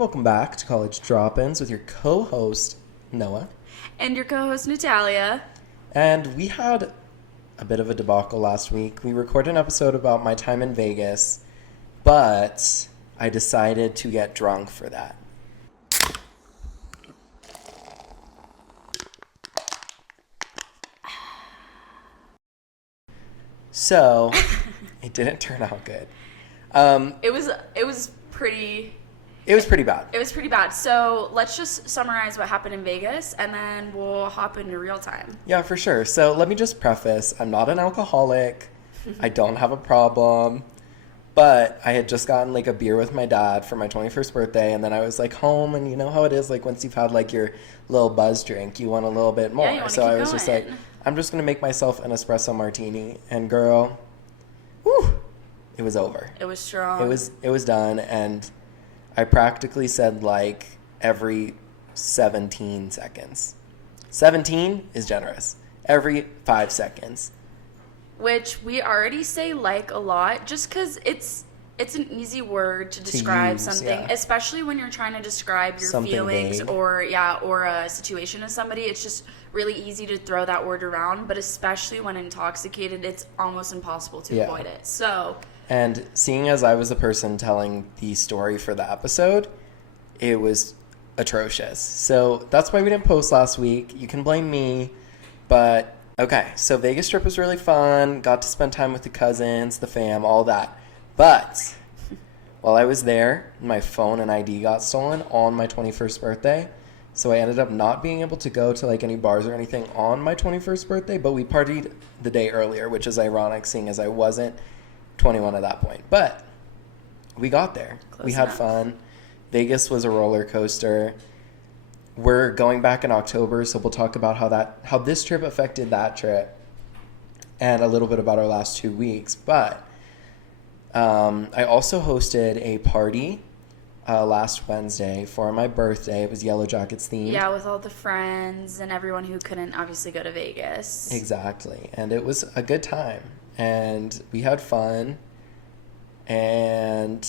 Welcome back to College Drop-Ins with your co-host, Noah. And your co-host, Natalia. And we had a bit of a debacle last week. We recorded an episode about my time in Vegas, but I decided to get drunk for that. So, it didn't turn out good. It was pretty bad. It was pretty bad. So let's just summarize what happened in Vegas, and then we'll hop into real time. Yeah, for sure. So let me just preface, I'm not an alcoholic. I don't have a problem. But I had just gotten like a beer with my dad for my 21st birthday, and then I was like home, and you know how it is, like once you've had like your little buzz drink, you want a little bit more. Yeah, so I was just like, I'm just going to make myself an espresso martini, and girl, whew, it was over. It was strong. It was done, and I practically said like every 17 seconds. 17 is generous. Every 5 seconds. Which we already say like a lot, just because it's an easy word to describe something, yeah. Especially when you're trying to describe your Something feelings vague. or a situation to somebody. It's just really easy to throw that word around, but especially when intoxicated, it's almost impossible to avoid it. So, and seeing as I was the person telling the story for the episode, it was atrocious. So that's why we didn't post last week. You can blame me, but okay, so Vegas trip was really fun. Got to spend time with the cousins, the fam, all that. But while I was there, my phone and ID got stolen on my 21st birthday. So I ended up not being able to go to like any bars or anything on my 21st birthday, but we partied the day earlier, which is ironic seeing as I wasn't 21 at that point. But we got there. We had fun. Vegas was a roller coaster. We're going back in October, so we'll talk about how this trip affected that trip and a little bit about our last 2 weeks. But I also hosted a party last Wednesday for my birthday. It was Yellow Jackets themed. Yeah, with all the friends and everyone who couldn't obviously go to Vegas. Exactly. And it was a good time. And we had fun. And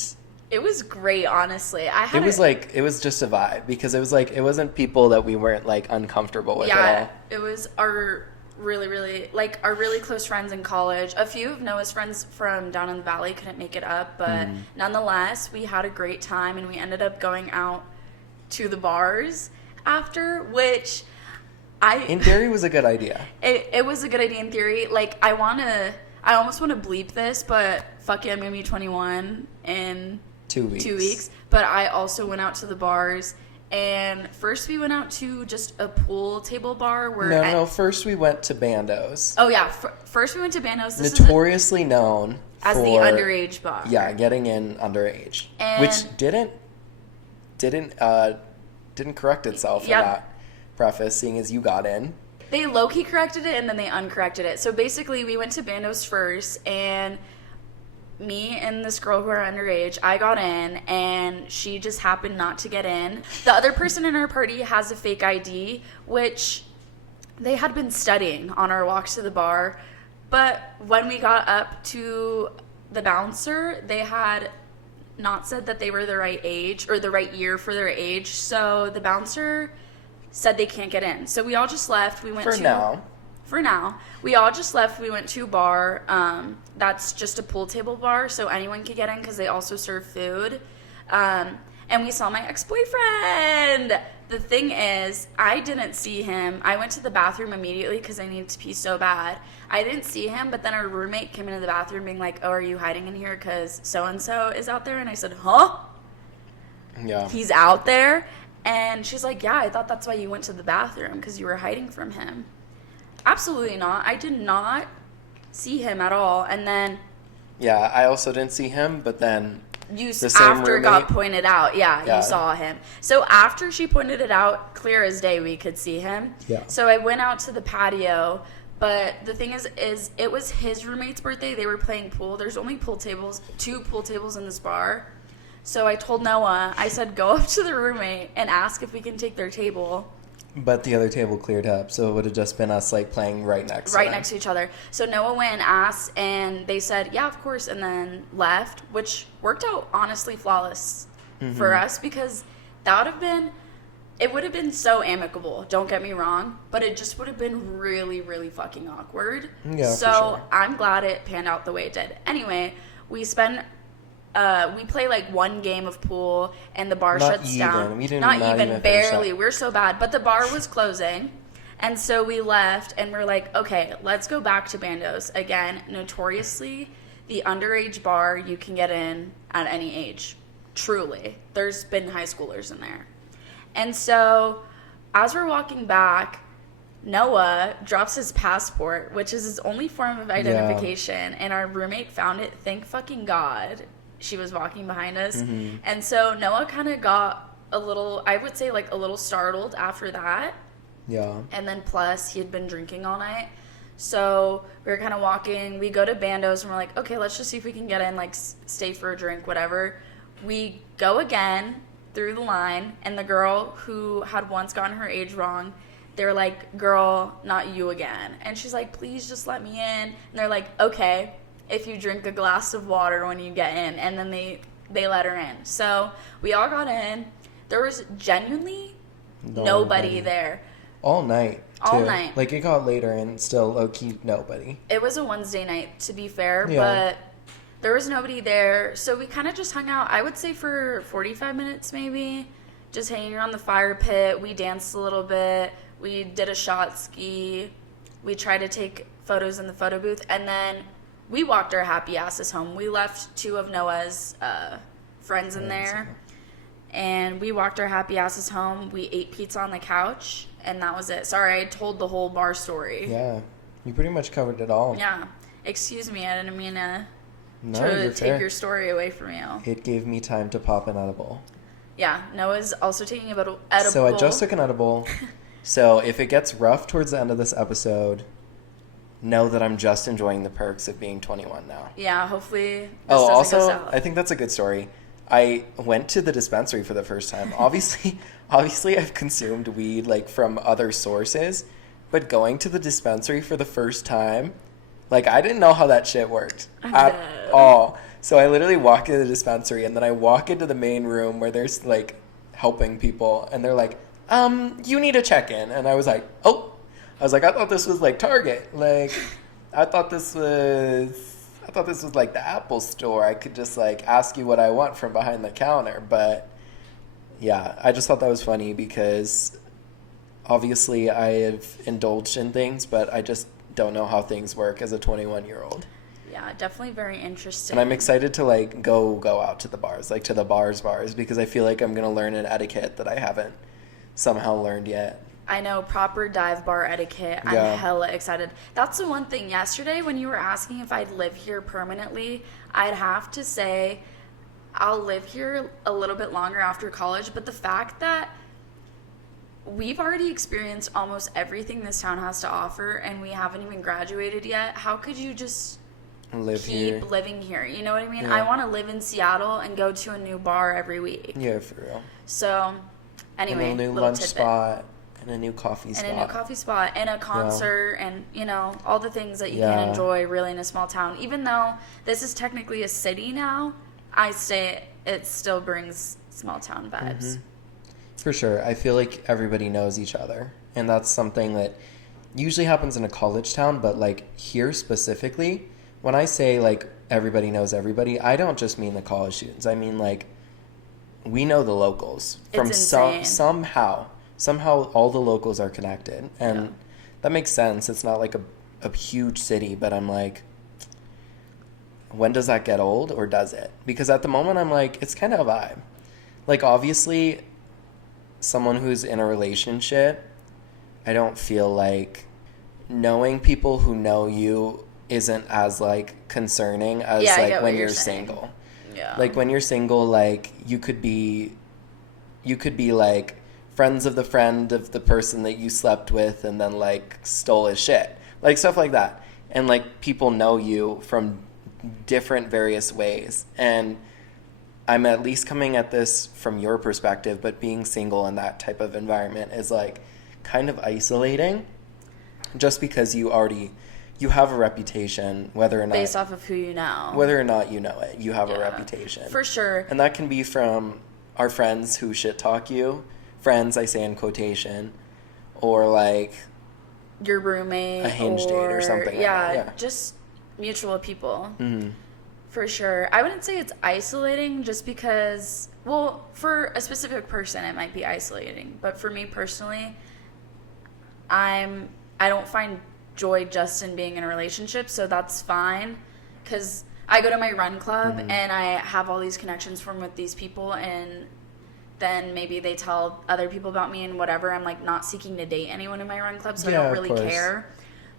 it was great, honestly. It was just a vibe because it was like, it wasn't people that we weren't like uncomfortable with at all. Yeah, it was our really close friends in college. A few of Noah's friends from down in the valley couldn't make it up, but nonetheless, we had a great time, and we ended up going out to the bars after, which in theory was a good idea. It was a good idea in theory. Like, I almost want to bleep this, but fuck it, I'm gonna be 21 in 2 weeks. 2 weeks. But I also went out to the bars. And first we went out to just a pool table bar where... No, first we went to Bando's. Oh, yeah. First we went to Bando's. This notoriously known as the underage bar. Yeah, getting in underage. And which didn't correct itself in that preface, seeing as you got in. They low-key corrected it, and then they uncorrected it. So basically, we went to Bando's first, and me and this girl who are underage, I got in, and she just happened not to get in. The other person in our party has a fake ID, which they had been studying on our walks to the bar. But when we got up to the bouncer, they had not said that they were the right age or the right year for their age. So the bouncer said they can't get in. So we all just left. We went For now. We all just left. We went to a bar. That's just a pool table bar, so anyone could get in because they also serve food. And we saw my ex-boyfriend. The thing is, I didn't see him. I went to the bathroom immediately because I needed to pee so bad. I didn't see him, but then our roommate came into the bathroom being like, oh, are you hiding in here because so-and-so is out there? And I said, huh? Yeah. He's out there? And she's like, yeah, I thought that's why you went to the bathroom, because you were hiding from him. Absolutely not. I did not see him at all. And then... Yeah, I also didn't see him, but then... After it got pointed out, yeah, you saw him. So after she pointed it out, clear as day, we could see him. Yeah. So I went out to the patio, but the thing is it was his roommate's birthday. They were playing pool. There's only two pool tables in this bar. So I told Noah, I said, go up to the roommate and ask if we can take their table. But the other table cleared up, so it would have just been us like playing right next to each other. So Noah went and asked, and they said, yeah, of course, and then left, which worked out honestly flawless for us because That would have been, it would have been so amicable, don't get me wrong, but it just would have been really, really fucking awkward. Yeah, so for sure. I'm glad it panned out the way it did. Anyway, we play like one game of pool and the bar shuts down. We didn't not even even, finish barely. that. We're so bad. But the bar was closing. And so we left and we're like, okay, let's go back to Bandos. Again, notoriously, the underage bar you can get in at any age. Truly. There's been high schoolers in there. And so as we're walking back, Noah drops his passport, which is his only form of identification, and our roommate found it. Thank fucking God she was walking behind us. Mm-hmm. And so Noah kind of got a little, I would say like a little startled after that. Yeah. And then plus he had been drinking all night. So we were kind of walking. We go to Bandos and we're like, okay, let's just see if we can get in, like stay for a drink, whatever. We go again through the line, and the girl who had once gotten her age wrong, they're like, girl, not you again. And she's like, please just let me in. And they're like, okay, if you drink a glass of water when you get in. And then they let her in. So we all got in. There was genuinely nobody there. All night, too. All night. Like, it got later and still low-key nobody. It was a Wednesday night, to be fair, Yeah. but there was nobody there. So we kind of just hung out, I would say for 45 minutes maybe, just hanging around the fire pit. We danced a little bit. We did a shot ski. We tried to take photos in the photo booth. And then we walked our happy asses home. We left two of Noah's friends in there. And we walked our happy asses home. We ate pizza on the couch. And that was it. Sorry, I told the whole bar story. Yeah. You pretty much covered it all. Yeah. Excuse me, I didn't mean to You're take fair. your story away from you. It gave me time to pop an edible. Yeah, Noah's also taking an edible. So I just took an edible. So if it gets rough towards the end of this episode, know that I'm just enjoying the perks of being 21 now. Yeah, hopefully this Oh, doesn't go also, south. I think that's a good story. I went to the dispensary for the first time. Obviously, I've consumed weed like from other sources, but going to the dispensary for the first time, like I didn't know how that shit worked at all. So I literally walk into the dispensary and then I walk into the main room where there's like helping people and they're like, you need a check-in. And I was like, I thought this was like Target. Like, I thought this was like the Apple store. I could just like ask you what I want from behind the counter. But yeah, I just thought that was funny because obviously I have indulged in things, but I just don't know how things work as a 21-year-old. Yeah, definitely very interesting. And I'm excited to like go out to the bars, like to the bars, because I feel like I'm going to learn an etiquette that I haven't somehow learned yet. I know, proper dive bar etiquette. I'm hella excited. That's the one thing. Yesterday when you were asking if I'd live here permanently, I'd have to say I'll live here a little bit longer after college. But the fact that we've already experienced almost everything this town has to offer and we haven't even graduated yet, how could you just keep living here? You know what I mean? Yeah. I want to live in Seattle and go to a new bar every week. Yeah, for real. So, anyway, and a new little lunch tidbit. spot. And a new coffee spot. And a new coffee spot. And a concert. And, you know, all the things that you can enjoy really in a small town. Even though this is technically a city now, I say it still brings small town vibes. Mm-hmm. For sure. I feel like everybody knows each other. And that's something that usually happens in a college town. But, like, here specifically, when I say, like, everybody knows everybody, I don't just mean the college students. I mean, like, we know the locals. From somehow all the locals are connected. And that makes sense. It's not like a huge city, but I'm like, when does that get old or does it? Because at the moment I'm like, it's kind of a vibe. Like, obviously, someone who's in a relationship, I don't feel like knowing people who know you isn't as like concerning as like when you're single. Yeah. Like when you're single, like you could be like friends of the friend of the person that you slept with and then like stole his shit. Like stuff like that. And like people know you from different various ways. And I'm at least coming at this from your perspective, but being single in that type of environment is like kind of isolating just because you have a reputation, whether or not based off of who you know. Whether or not you know it, you have a reputation. For sure. And that can be from are friends who shit talk you. Friends, I say in quotation. Or like your roommate. A hinge date or something like that, yeah. Just mutual people. Mm-hmm. For sure. I wouldn't say it's isolating just because, well, for a specific person it might be isolating, but for me personally, I don't find joy just in being in a relationship, so that's fine, because I go to my run club and I have all these connections from with these people, and then maybe they tell other people about me and whatever. I'm like not seeking to date anyone in my run club, so I don't really care.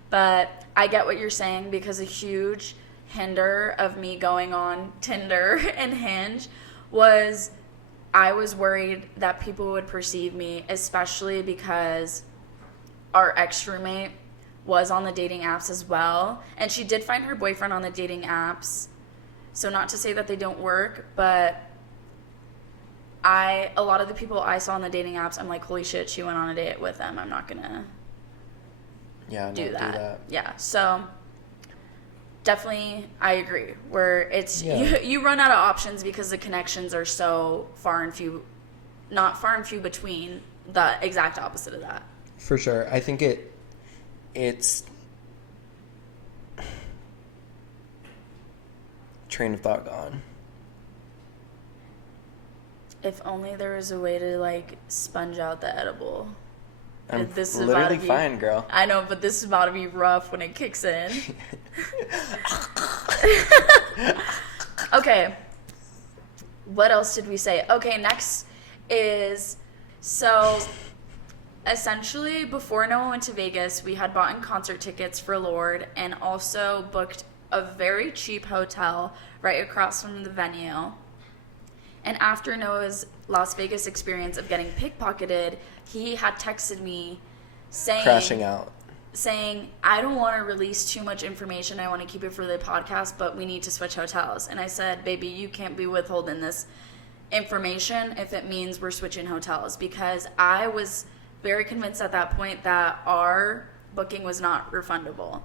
But I get what you're saying, because a huge hinder of me going on Tinder and Hinge was I was worried that people would perceive me, especially because our ex-roommate was on the dating apps as well, and she did find her boyfriend on the dating apps, so not to say that they don't work, but a lot of the people I saw on the dating apps, I'm like, holy shit, she went on a date with them. I'm not gonna do that. Yeah, so definitely I agree, where it's you run out of options because the connections are so far and few between, the exact opposite of that. For sure. I think it's train of thought gone. If only there was a way to like sponge out the edible. I'm literally fine, girl. I know, but this is about to be rough when it kicks in. Okay. What else did we say? Okay, next is, so essentially before Noah went to Vegas, we had bought concert tickets for Lorde and also booked a very cheap hotel right across from the venue. And after Noah's Las Vegas experience of getting pickpocketed, he had texted me saying... Crashing out. Saying, I don't want to release too much information. I want to keep it for the podcast, but we need to switch hotels. And I said, baby, you can't be withholding this information if it means we're switching hotels. Because I was very convinced at that point that our booking was not refundable.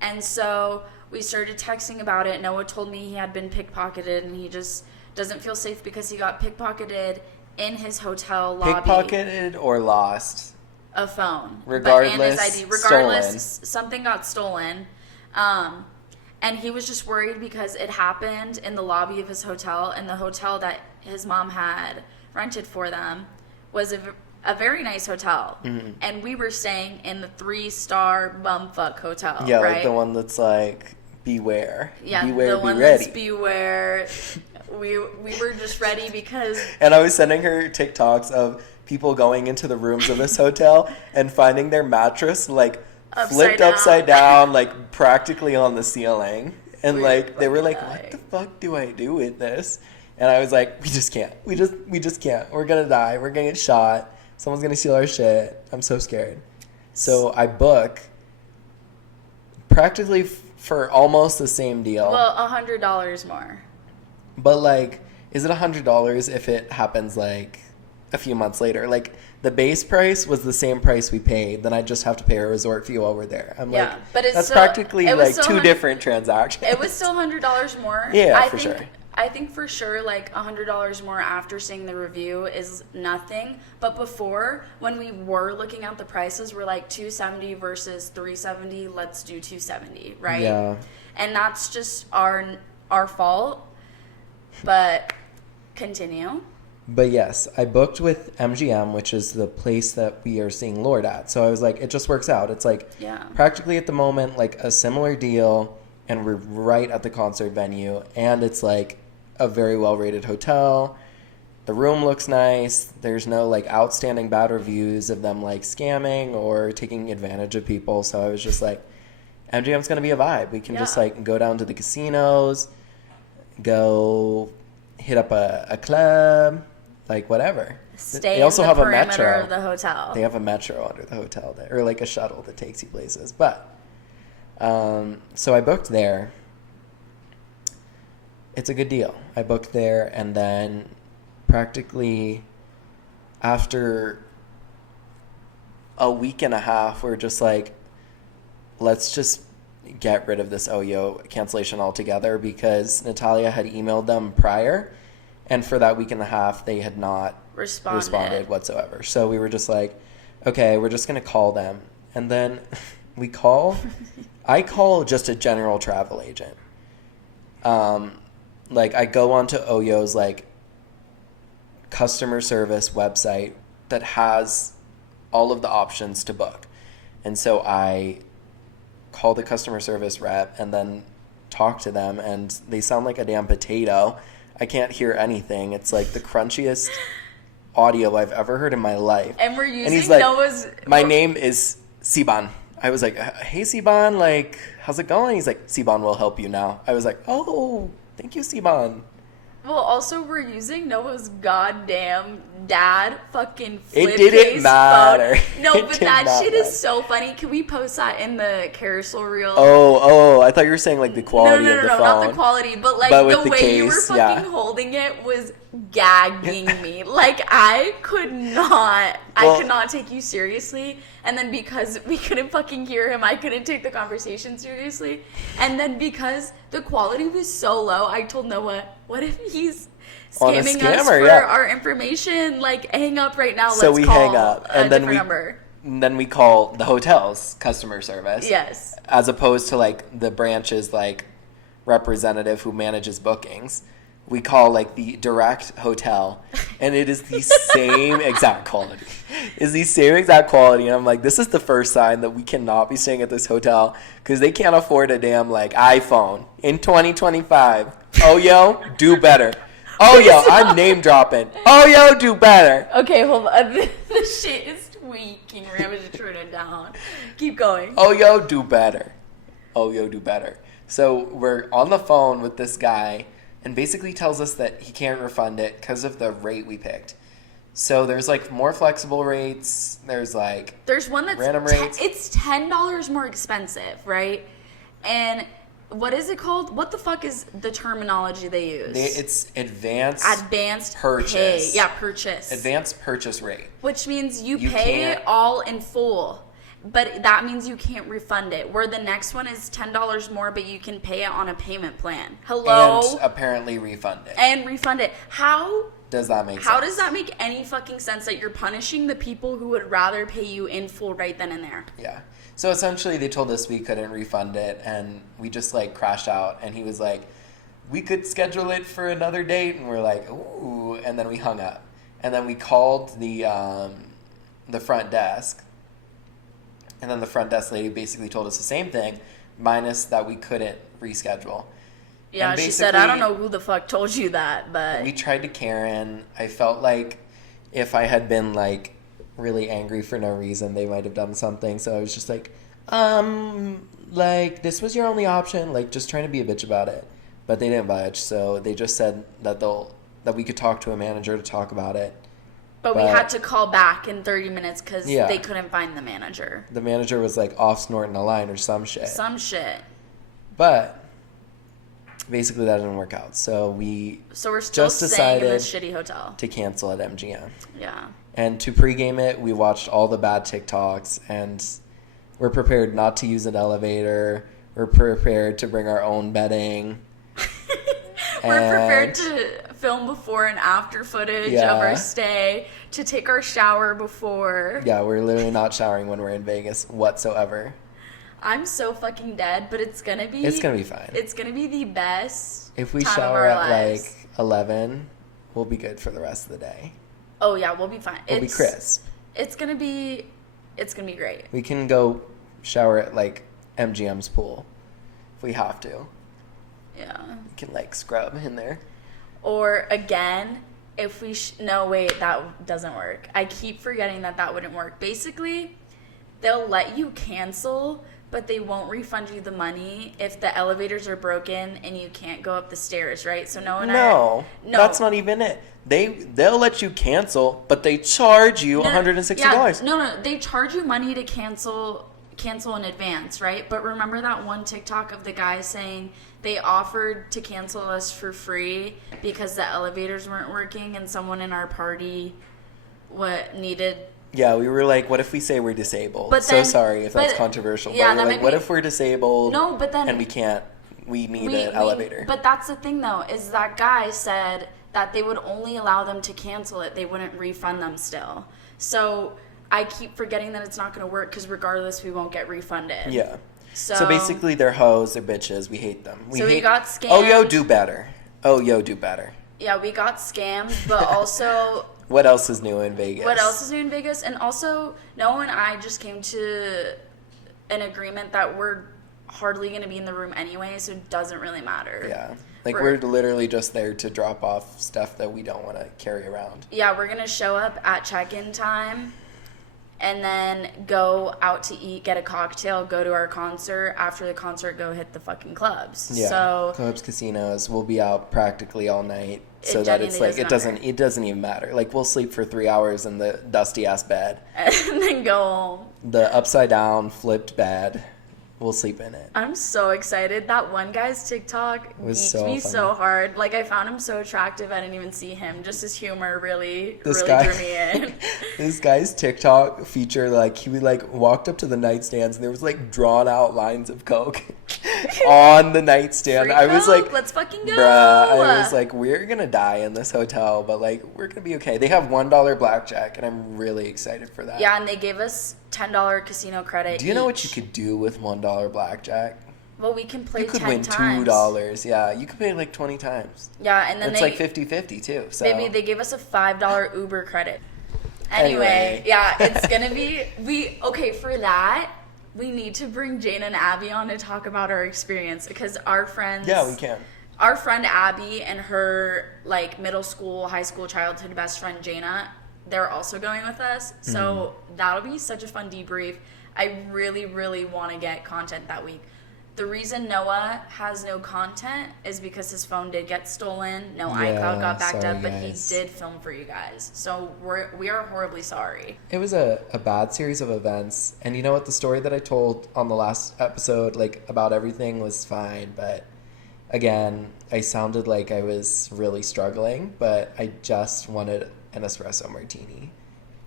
And so we started texting about it. Noah told me he had been pickpocketed and he just doesn't feel safe because he got pickpocketed in his hotel lobby. Pickpocketed or lost? A phone. Regardless, and his ID. Regardless, stolen. Something got stolen. And he was just worried because it happened in the lobby of his hotel, and the hotel that his mom had rented for them was a very nice hotel. Mm-hmm. And we were staying in the 3-star bumfuck hotel. Yeah, right? like the one that's like, beware. Yeah, beware, the one be ready. That's beware. We were just ready because... And I was sending her TikToks of people going into the rooms of this hotel and finding their mattress like flipped upside down, like practically on the ceiling. And like they were like, what the fuck do I do with this? And I was like, we just can't. We just can't. We're gonna die. We're gonna get shot. Someone's gonna steal our shit. I'm so scared. So I book practically for almost the same deal. Well, $100 more. But like, is it $100 if it happens like a few months later? Like the base price was the same price we paid, then I just have to pay a resort fee while we're there. I'm like, but it's that's still, practically like two different transactions. It was still $100 more. Yeah, for sure. I think for sure like $100 more after seeing the review is nothing. But before, when we were looking at the prices, we're like $270 versus $370. Let's do $270, right? Yeah. And that's just our fault. But continue. But yes, I booked with MGM, which is the place that we are seeing Lorde at. So I was like, it just works out. It's like practically at the moment like a similar deal, and we're right at the concert venue, and it's like a very well-rated hotel. The room looks nice. There's no like outstanding bad reviews of them like scamming or taking advantage of people. So I was just like, MGM's going to be a vibe. We can just like go down to the casinos, go hit up a club, like whatever. They also have a metro of the hotel. They have a metro under the hotel there, or like a shuttle that takes you places. But so I booked there. It's a good deal. I booked there, and then practically after a week and a half, we're just like, let's just get rid of this OYO cancellation altogether, because Natalia had emailed them prior And for that week and a half, they had not responded whatsoever. So we were just like, okay, we're just going to call them. And then I call just a general travel agent. Like, I go onto Oyo's, like, customer service website that has all of the options to book. And so I call the customer service rep and then talk to them, and they sound like a damn potato. I can't hear anything. It's like the crunchiest audio I've ever heard in my life. And we're using he's like, Noah's... My name is Siban. I was like, hey, Siban, like, how's it going? He's like, Siban will help you now. I was like, oh, thank you, Siban. Well, also, we're using Noah's goddamn dad fucking It didn't matter. Phone. No, but that shit is so funny. Can we post that in the carousel reel? Oh, I thought you were saying, like, the quality of the phone. No, not the quality, but, like, the way case, you were fucking holding it was gagging me. Like, I could not take you seriously. And then because we couldn't fucking hear him, I couldn't take the conversation seriously. And then because the quality was so low, I told Noah, what if he's scamming us for our information? Like, hang up right now. So let's call hang up. And then number. Then we call the hotel's customer service. Yes. As opposed to, like, the branch's, like, representative who manages bookings. We call, like, the direct hotel, and it is the same exact quality. It's the same exact quality, and I'm like, this is the first sign that we cannot be staying at this hotel because they can't afford a damn, like, iPhone in 2025. Oh, yo, do better. Oh, yo, I'm name dropping. Oh, yo, do better. Okay, hold on. The shit is tweaking. We're having to turn it down. Keep going. Oh, yo, do better. Oh, yo, do better. So we're on the phone with this guy, and basically tells us that he can't refund it because of the rate we picked. So there's, like, more flexible rates. There's one that's random rates. It's $10 more expensive, right? And what is it called? What the fuck is the terminology they use? It's advanced purchase. Pay. Yeah, purchase. Advanced purchase rate. Which means you pay it all in full. But that means you can't refund it. Where the next one is $10 more, but you can pay it on a payment plan. Hello? And apparently refund it. How does that make sense? How does that make any fucking sense that you're punishing the people who would rather pay you in full right then and there? Yeah. So essentially they told us we couldn't refund it, and we just, like, crashed out. And he was like, we could schedule it for another date. And we're like, ooh. And then we hung up. And then we called the front desk. And then the front desk lady basically told us the same thing, minus that we couldn't reschedule. Yeah, she said, I don't know who the fuck told you that, but... We tried to Karen. I felt like if I had been, like, really angry for no reason, they might have done something. So I was just like, like, this was your only option. Like, just trying to be a bitch about it. But they didn't budge, so they just said that we could talk to a manager to talk about it. But we had to call back in 30 minutes because they couldn't find the manager. The manager was, like, off snorting a line or some shit. But basically that didn't work out. So we're still staying in this shitty hotel to cancel at MGM. Yeah. And to pregame it, we watched all the bad TikToks, and we're prepared not to use an elevator. We're prepared to bring our own bedding. We're prepared to film before and after footage of our stay, to take our shower before. Yeah, we're literally not showering when we're in Vegas whatsoever. I'm so fucking dead, but it's gonna be fine. It's gonna be the best. If we time shower of our at lives. like 11, we'll be good for the rest of the day. Oh yeah, we'll be fine. We'll be crisp. It's gonna be great. We can go shower at like MGM's pool if we have to. Yeah. We can like scrub in there. Or again, if we no wait, that doesn't work. I keep forgetting that wouldn't work. Basically, they'll let you cancel, but they won't refund you the money if the elevators are broken and you can't go up the stairs, right? So no, that's not even it. They'll let you cancel, but they charge you $160. Yeah, no, they charge you money to cancel in advance, right? But remember that one TikTok of the guy saying they offered to cancel us for free because the elevators weren't working and someone in our party needed. Yeah, we were like, what if we say we're disabled? But then, so sorry if that's controversial. Yeah, but we're like, what if we're disabled? No, but then and we can't. We need an elevator. But that's the thing, though, is that guy said that they would only allow them to cancel it. They wouldn't refund them still. So I keep forgetting that it's not going to work because regardless, we won't get refunded. Yeah. So basically, they're hoes, they're bitches. We hate them. We got scammed. Oh, yo, do better. Oh, yo, do better. Yeah, we got scammed, but also... What else is new in Vegas? And also, Noah and I just came to an agreement that we're hardly going to be in the room anyway, so it doesn't really matter. Yeah. Like, we're literally just there to drop off stuff that we don't want to carry around. Yeah, we're going to show up at check-in time and then go out to eat, get a cocktail, go to our concert. After the concert, go hit the fucking clubs. Yeah, so, clubs, casinos. We'll be out practically all night. So that it's like, it doesn't even matter. Like, we'll sleep for 3 hours in the dusty-ass bed. And then go home. The upside-down, flipped bed. We'll sleep in it. I'm so excited. That one guy's TikTok geeked me so hard. Like, I found him so attractive, I didn't even see him. Just his humor really drew me in. This guy's TikTok feature, like, he like walked up to the nightstands and there was like drawn out lines of coke on the nightstand. Free I was coke? like, let's fucking go. Bruh, I was like, we're gonna die in this hotel, but like, we're gonna be okay. They have $1 blackjack, and I'm really excited for that. Yeah, and they gave us $10 casino credit. Do you know what you could do with $1 blackjack? Well, we can play 10 times. You could win $2. Yeah, you could pay like 20 times. Yeah, and then it's like 50-50 too. So maybe they gave us a $5 Uber credit. Anyway, yeah, it's gonna be for that. We need to bring Jane and Abby on to talk about our experience because our friends. Yeah, we can. Our friend Abby and her like middle school, high school, childhood best friend Jana, they're also going with us. So that'll be such a fun debrief. I really, really want to get content that week. The reason Noah has no content is because his phone did get stolen. No iCloud got backed up, but he did film for you guys. So we are horribly sorry. It was a bad series of events. And you know what? The story that I told on the last episode, like about everything, was fine. But again, I sounded like I was really struggling, but I just wanted an espresso martini.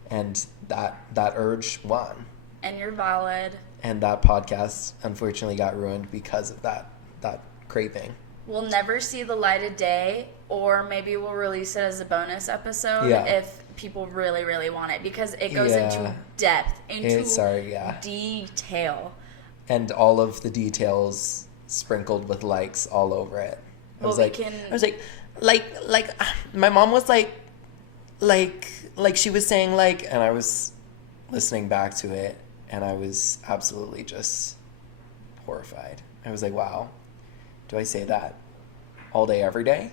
And that urge won. And you're valid. And that podcast unfortunately got ruined because of that craving. We'll never see the light of day, or maybe we'll release it as a bonus episode if people really, really want it, because it goes into depth, into detail. And all of the details sprinkled with likes all over it. I was like, my mom was like she was saying like, and I was listening back to it. And I was absolutely just horrified. I was like, wow, do I say that all day, every day?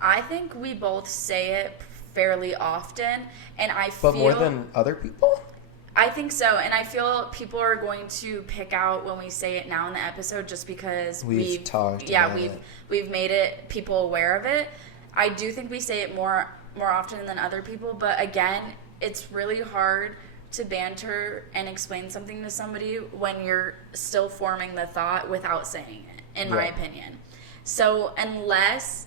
I think we both say it fairly often. And I feel... But more than other people? I think so. And I feel people are going to pick out when we say it now in the episode just because we've talked about it. We've made it people aware of it. I do think we say it more often than other people. But again, it's really hard to banter and explain something to somebody when you're still forming the thought without saying it, in my opinion. So unless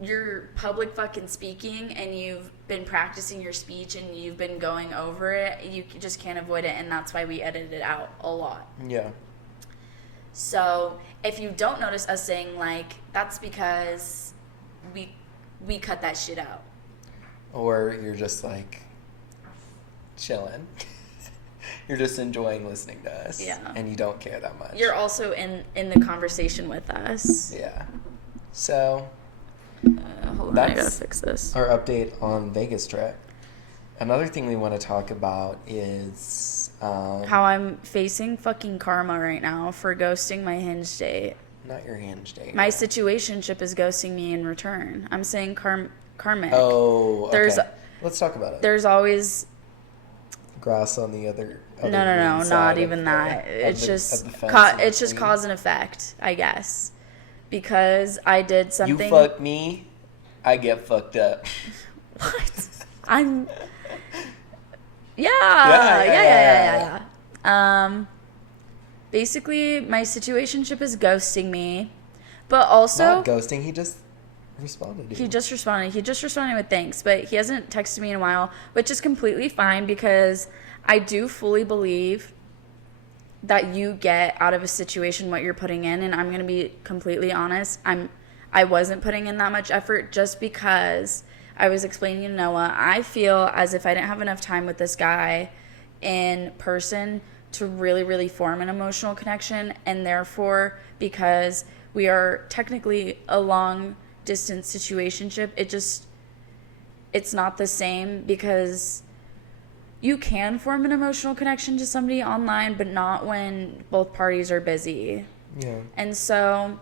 you're public fucking speaking and you've been practicing your speech and you've been going over it, you just can't avoid it, and that's why we edit it out a lot. Yeah. So if you don't notice us saying like, that's because we cut that shit out. Or you're just like chilling. You're just enjoying listening to us. Yeah. And you don't care that much. You're also in the conversation with us. Yeah. So hold on, I gotta fix this. Our update on Vegas trip. Another thing we want to talk about is how I'm facing fucking karma right now for ghosting my Hinge date. Not your Hinge date. My situationship is ghosting me in return. I'm saying karmic. Oh, okay. Let's talk about it. There's always grass on the other no, not even that. It's just cause and effect, I guess. Because I did something. You fuck me, I get fucked up. What? I'm. Yeah. Basically, my situationship is ghosting me, but also not ghosting. He just responded. He just responded with thanks, but he hasn't texted me in a while, which is completely fine because I do fully believe that you get out of a situation what you're putting in, and I'm gonna be completely honest. I wasn't putting in that much effort just because I was explaining to Noah, I feel as if I didn't have enough time with this guy in person to really, really form an emotional connection. And therefore, because we are technically a long distance situationship, it's not the same, because you can form an emotional connection to somebody online, but not when both parties are busy. Yeah. And so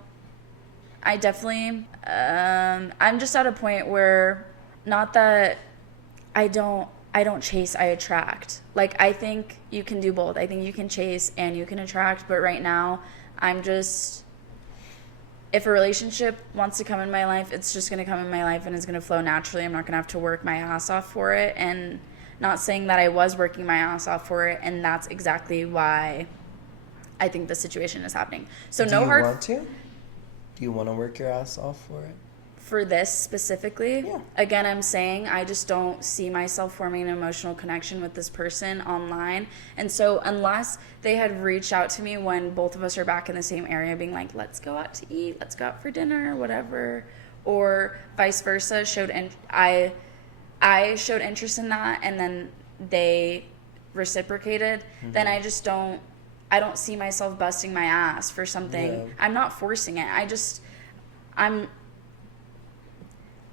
I definitely, I'm just at a point where, not that I don't chase, I attract. Like, I think you can do both. I think you can chase and you can attract, but right now I'm just, if a relationship wants to come in my life, it's just going to come in my life and it's going to flow naturally. I'm not going to have to work my ass off for it. And not saying that I was working my ass off for it, and that's exactly why I think the situation is happening. So Do no you hard want to? Do you want to work your ass off for it? for this specifically. Yeah. Again, I'm saying I just don't see myself forming an emotional connection with this person online. And so unless they had reached out to me when both of us are back in the same area, being like, let's go out to eat, let's go out for dinner, whatever, or vice versa, I showed interest in that, and then they reciprocated, then I just don't see myself busting my ass for something. Yeah. I'm not forcing it. I'm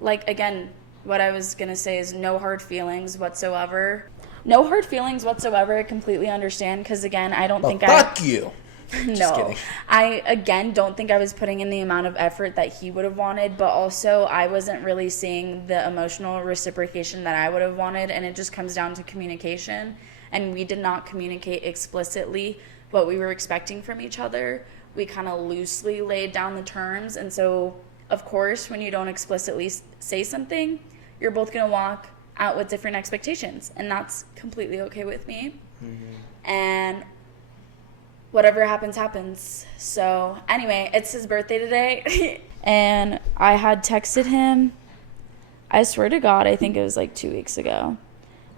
like, again, what I was going to say is no hard feelings whatsoever. No hard feelings whatsoever. I completely understand, because, again, I don't think fuck you. Just no, kidding. I, again, don't think I was putting in the amount of effort that he would have wanted, but also I wasn't really seeing the emotional reciprocation that I would have wanted, and it just comes down to communication, and we did not communicate explicitly what we were expecting from each other. We kind of loosely laid down the terms, and so, of course, when you don't explicitly say something, you're both going to walk out with different expectations, and that's completely okay with me. And whatever happens, happens. So anyway, it's his birthday today. And I had texted him, I swear to God, I think it was like 2 weeks ago.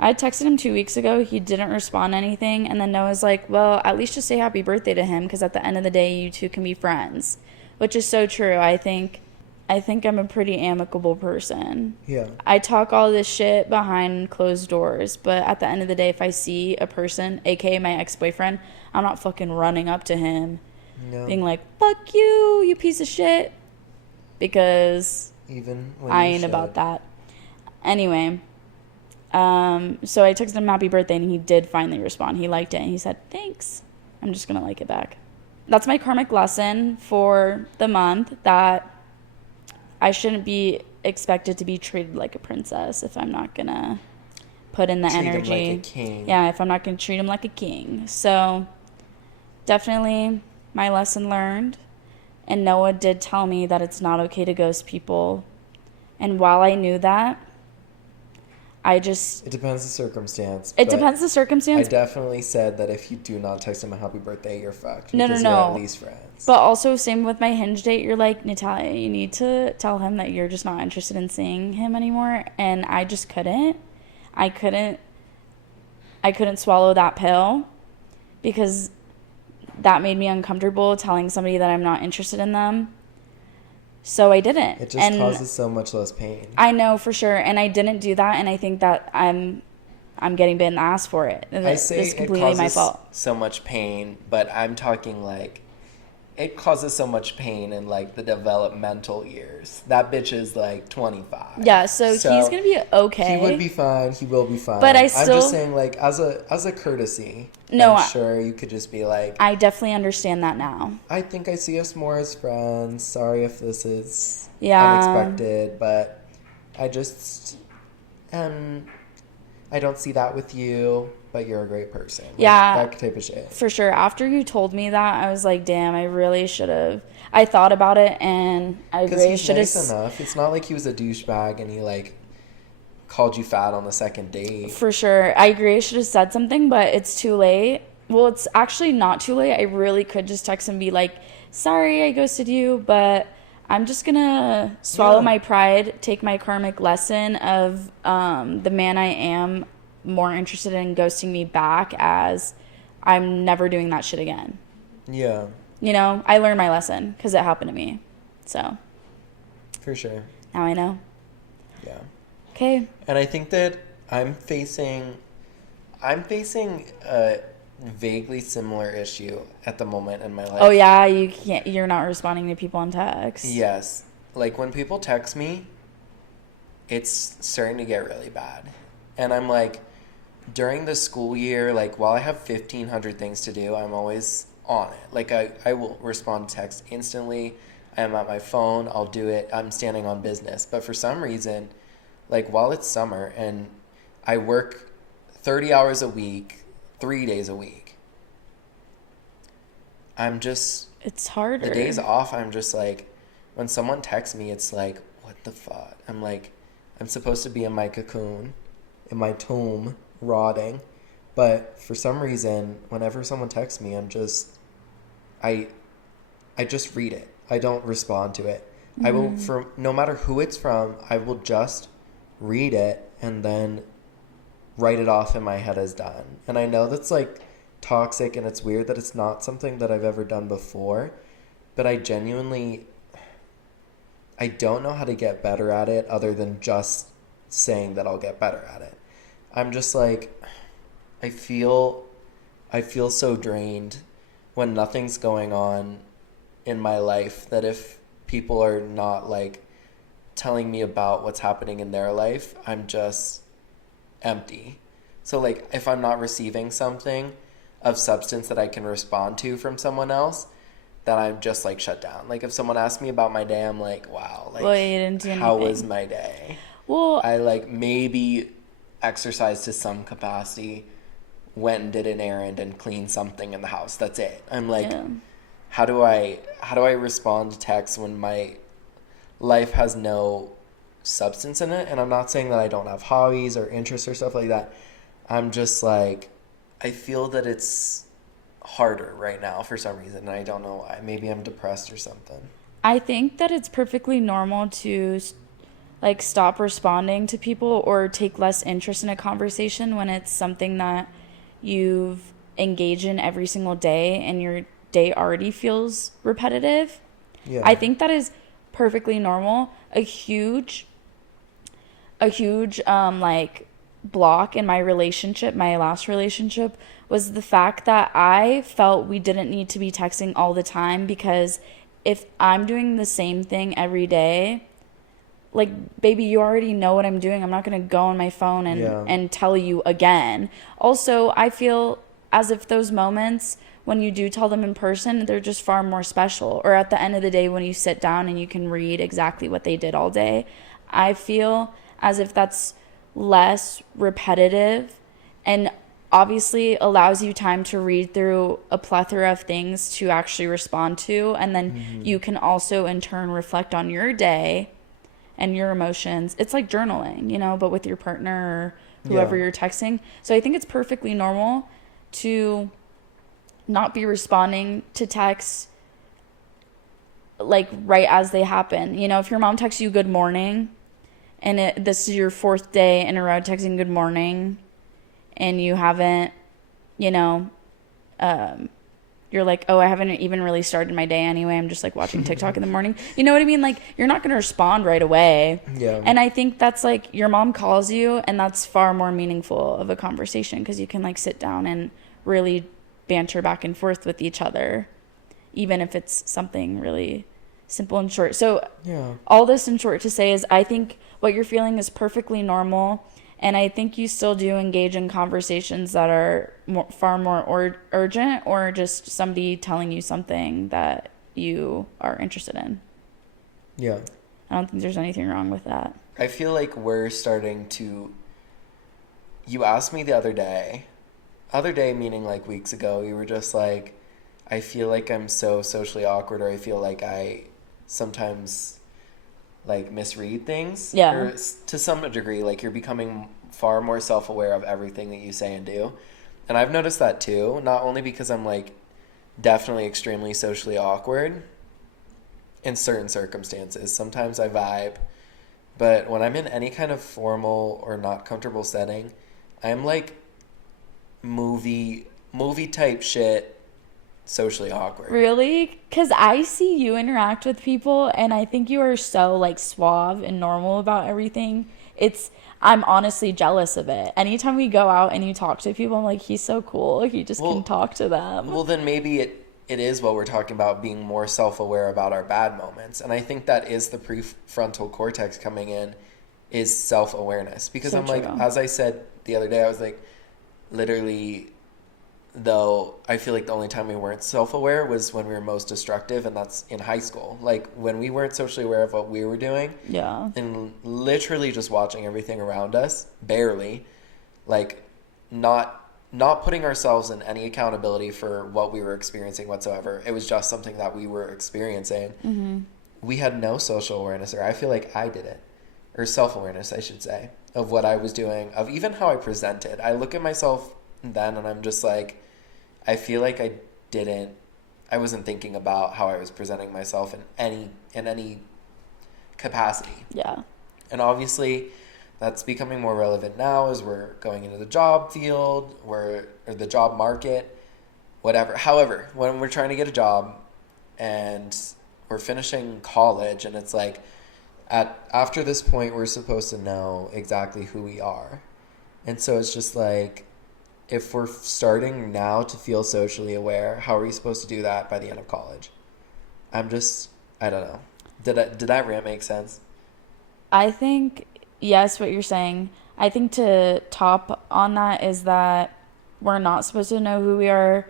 I had texted him 2 weeks ago. He didn't respond to anything. And then Noah's like, well, at least just say happy birthday to him, because at the end of the day, you two can be friends. Which is so true. I think I'm a pretty amicable person. Yeah. I talk all this shit behind closed doors, but at the end of the day, if I see a person, aka my ex-boyfriend, I'm not fucking running up to him being like, fuck you, you piece of shit, because Even when I you ain't should. about that. Anyway, so I texted him happy birthday, and he did finally respond. He liked it, and he said, thanks. I'm just gonna like it back. That's my karmic lesson for the month, that I shouldn't be expected to be treated like a princess if I'm not gonna put in the Treat him energy. like a king. Yeah, if I'm not gonna treat him like a king. So definitely my lesson learned. And Noah did tell me that it's not okay to ghost people. And while I knew that, It depends the circumstance. It depends the circumstance. I definitely said that if you do not text him a happy birthday, you're fucked. No. You're at least friends. But also, same with my Hinge date. You're like, Natalia, you need to tell him that you're just not interested in seeing him anymore. And I just couldn't. I couldn't swallow that pill, because that made me uncomfortable telling somebody that I'm not interested in them. So I didn't. It just causes so much less pain. I know for sure, and I didn't do that, and I think that I'm getting bit in the ass for it. I say it's it completely causes my fault. so much pain, but I'm talking like it causes so much pain in like the developmental years. That bitch is like 25. Yeah, so he's gonna be okay. He would be fine. He will be fine. But I'm just saying, like as a courtesy. No, I'm sure you could just be like, I definitely understand that now. I think I see us more as friends. Sorry if this is Yeah. unexpected, but I just I don't see that with you, but you're a great person. Like, Yeah. that type of shit. For sure. After you told me that, I was like, damn, I really should have. I thought about it, and I Because really he's should have. nice enough. It's not like he was a douchebag and he like called you fat on the second date. For sure. I agree. I should have said something, but it's too late. Well, it's actually not too late. I really could just text and be like, sorry, I ghosted you, but I'm just going to swallow my pride, take my karmic lesson of the man I am more interested in ghosting me back, as I'm never doing that shit again. Yeah. You know, I learned my lesson because it happened to me. So, For sure. Now I know. Yeah. Okay. And I think that I'm facing a vaguely similar issue at the moment in my life. Oh yeah, you're not responding to people on text. Yes. Like when people text me, it's starting to get really bad. And I'm like, during the school year, like while I have 1,500 things to do, I'm always on it. Like I will respond to text instantly. I am at my phone, I'll do it. I'm standing on business. But for some reason, like while it's summer and I work 30 hours a week, 3 days a week, I'm just... It's harder. The days off, I'm just like, when someone texts me, it's like, what the fuck? I'm like, I'm supposed to be in my cocoon, in my tomb, rotting. But for some reason, whenever someone texts me, I'm just, I just read it. I don't respond to it. I will, for no matter who it's from, I will just read it and then write it off in my head as done. And I know that's like toxic and it's weird that it's not something that I've ever done before, but I genuinely, I don't know how to get better at it other than just saying that I'll get better at it. I'm just like, I feel so drained when nothing's going on in my life, that if people are not like telling me about what's happening in their life, I'm just empty. So like if I'm not receiving something of substance that I can respond to from someone else, then I'm just like shut down. Like if someone asks me about my day, I'm like, wow, like, well, you didn't do how anything. was my day? Well, I like maybe exercised to some capacity, went and did an errand and cleaned something in the house. That's it. I'm like, yeah. how do I respond to text when my life has no substance in it? And I'm not saying that I don't have hobbies or interests or stuff like that. I'm just like, I feel that it's harder right now for some reason, and I don't know why. Maybe I'm depressed or something. I think that it's perfectly normal to like stop responding to people or take less interest in a conversation when it's something that you've engaged in every single day and your day already feels repetitive. Yeah. I think that is perfectly normal. A huge like block in my relationship, my last relationship, was the fact that I felt we didn't need to be texting all the time, because if I'm doing the same thing every day, like, baby, you already know what I'm doing. I'm not going to go on my phone and tell you again. Also, I feel as if those moments when you do tell them in person, they're just far more special. Or at the end of the day, when you sit down and you can read exactly what they did all day, I feel as if that's less repetitive and obviously allows you time to read through a plethora of things to actually respond to. And then you can also in turn reflect on your day and your emotions. It's like journaling, you know, but with your partner or whoever you're texting. So I think it's perfectly normal to not be responding to texts like right as they happen. You know, if your mom texts you good morning and this is your fourth day in a row texting good morning and you haven't, you know, you're like, oh, I haven't even really started my day anyway. I'm just like watching TikTok in the morning. You know what I mean? Like, you're not going to respond right away. Yeah. And I think that's like your mom calls you, and that's far more meaningful of a conversation because you can like sit down and really banter back and forth with each other, even if it's something really simple and short. So all this in short to say is I think what you're feeling is perfectly normal. And I think you still do engage in conversations that are far more urgent, or just somebody telling you something that you are interested in. Yeah. I don't think there's anything wrong with that. I feel like we're starting to... You asked me the other day meaning like weeks ago, you were just like, I feel like I'm so socially awkward, or I feel like I sometimes like misread things. Yeah. Or to some degree, like you're becoming far more self-aware of everything that you say and do. And I've noticed that too, not only because I'm like definitely extremely socially awkward in certain circumstances. Sometimes I vibe, but when I'm in any kind of formal or not comfortable setting, I'm like movie type shit socially awkward. Really? Because I see you interact with people, and I think you are so, like, suave and normal about everything. I'm honestly jealous of it. Anytime we go out and you talk to people, I'm like, he's so cool. He just can talk to them. Well, then maybe it is what we're talking about, being more self-aware about our bad moments. And I think that is the prefrontal cortex coming in, is self-awareness. Because so I'm like, as I said the other day, I was like, literally, though, I feel like the only time we weren't self-aware was when we were most destructive, and that's in high school. Like, when we weren't socially aware of what we were doing. Yeah. And literally just watching everything around us, barely, like, not putting ourselves in any accountability for what we were experiencing whatsoever. It was just something that we were experiencing. Mm-hmm. We had no social awareness, or I feel like I didn't. Or self-awareness, I should say, of what I was doing, of even how I presented. I look at myself then and I'm just like, I feel like I wasn't thinking about how I was presenting myself in any capacity. Yeah. And obviously that's becoming more relevant now as we're going into the job field or the job market, whatever. However, when we're trying to get a job and we're finishing college, and it's like, after this point, we're supposed to know exactly who we are. And so it's just like, if we're starting now to feel socially aware, how are we supposed to do that by the end of college? I don't know. Did that rant make sense? I think, yes, what you're saying. I think to top on that is that we're not supposed to know who we are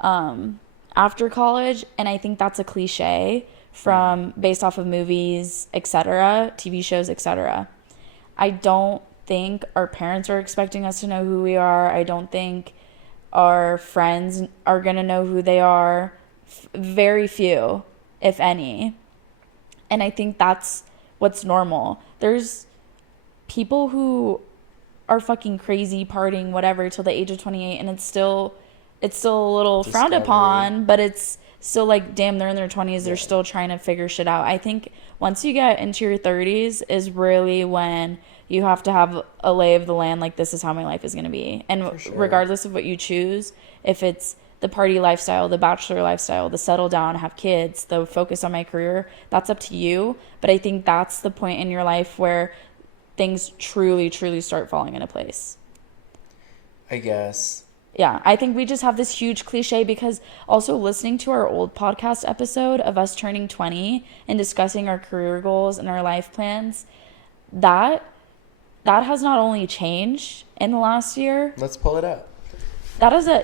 after college. And I think that's a cliche from based off of movies, etc., TV shows, etc. I don't think our parents are expecting us to know who we are. I don't think our friends are going to know who they are. Very few, if any. And I think that's what's normal. There's people who are fucking crazy, partying, whatever, till the age of 28, and it's still a little frowned upon, but it's still like, damn, they're in their 20s, they're still trying to figure shit out. I think once you get into your 30s is really when you have to have a lay of the land, like, this is how my life is going to be. And regardless of what you choose, if it's the party lifestyle, the bachelor lifestyle, the settle down, have kids, the focus on my career, that's up to you. But I think that's the point in your life where things truly, truly start falling into place. I guess. Yeah, I think we just have this huge cliche, because also listening to our old podcast episode of us turning 20 and discussing our career goals and our life plans, that has not only changed in the last year. Let's pull it up.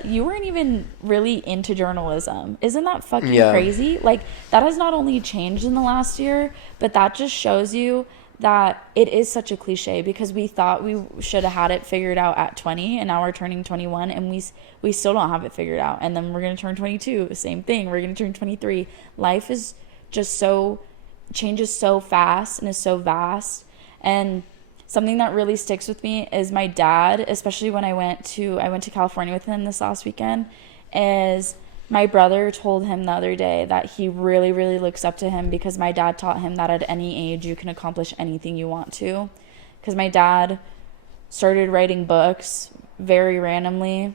You weren't even really into journalism. Isn't that fucking crazy? Like, that has not only changed in the last year, but that just shows you that it is such a cliche, because we thought we should have had it figured out at 20, and now we're turning 21 and we still don't have it figured out. And then we're going to turn 22, same thing. We're going to turn 23. Life is just changes so fast and is so vast. And something that really sticks with me is my dad, especially when I went to California with him this last weekend, is my brother told him the other day that he really, really looks up to him, because my dad taught him that at any age you can accomplish anything you want to. Because my dad started writing books very randomly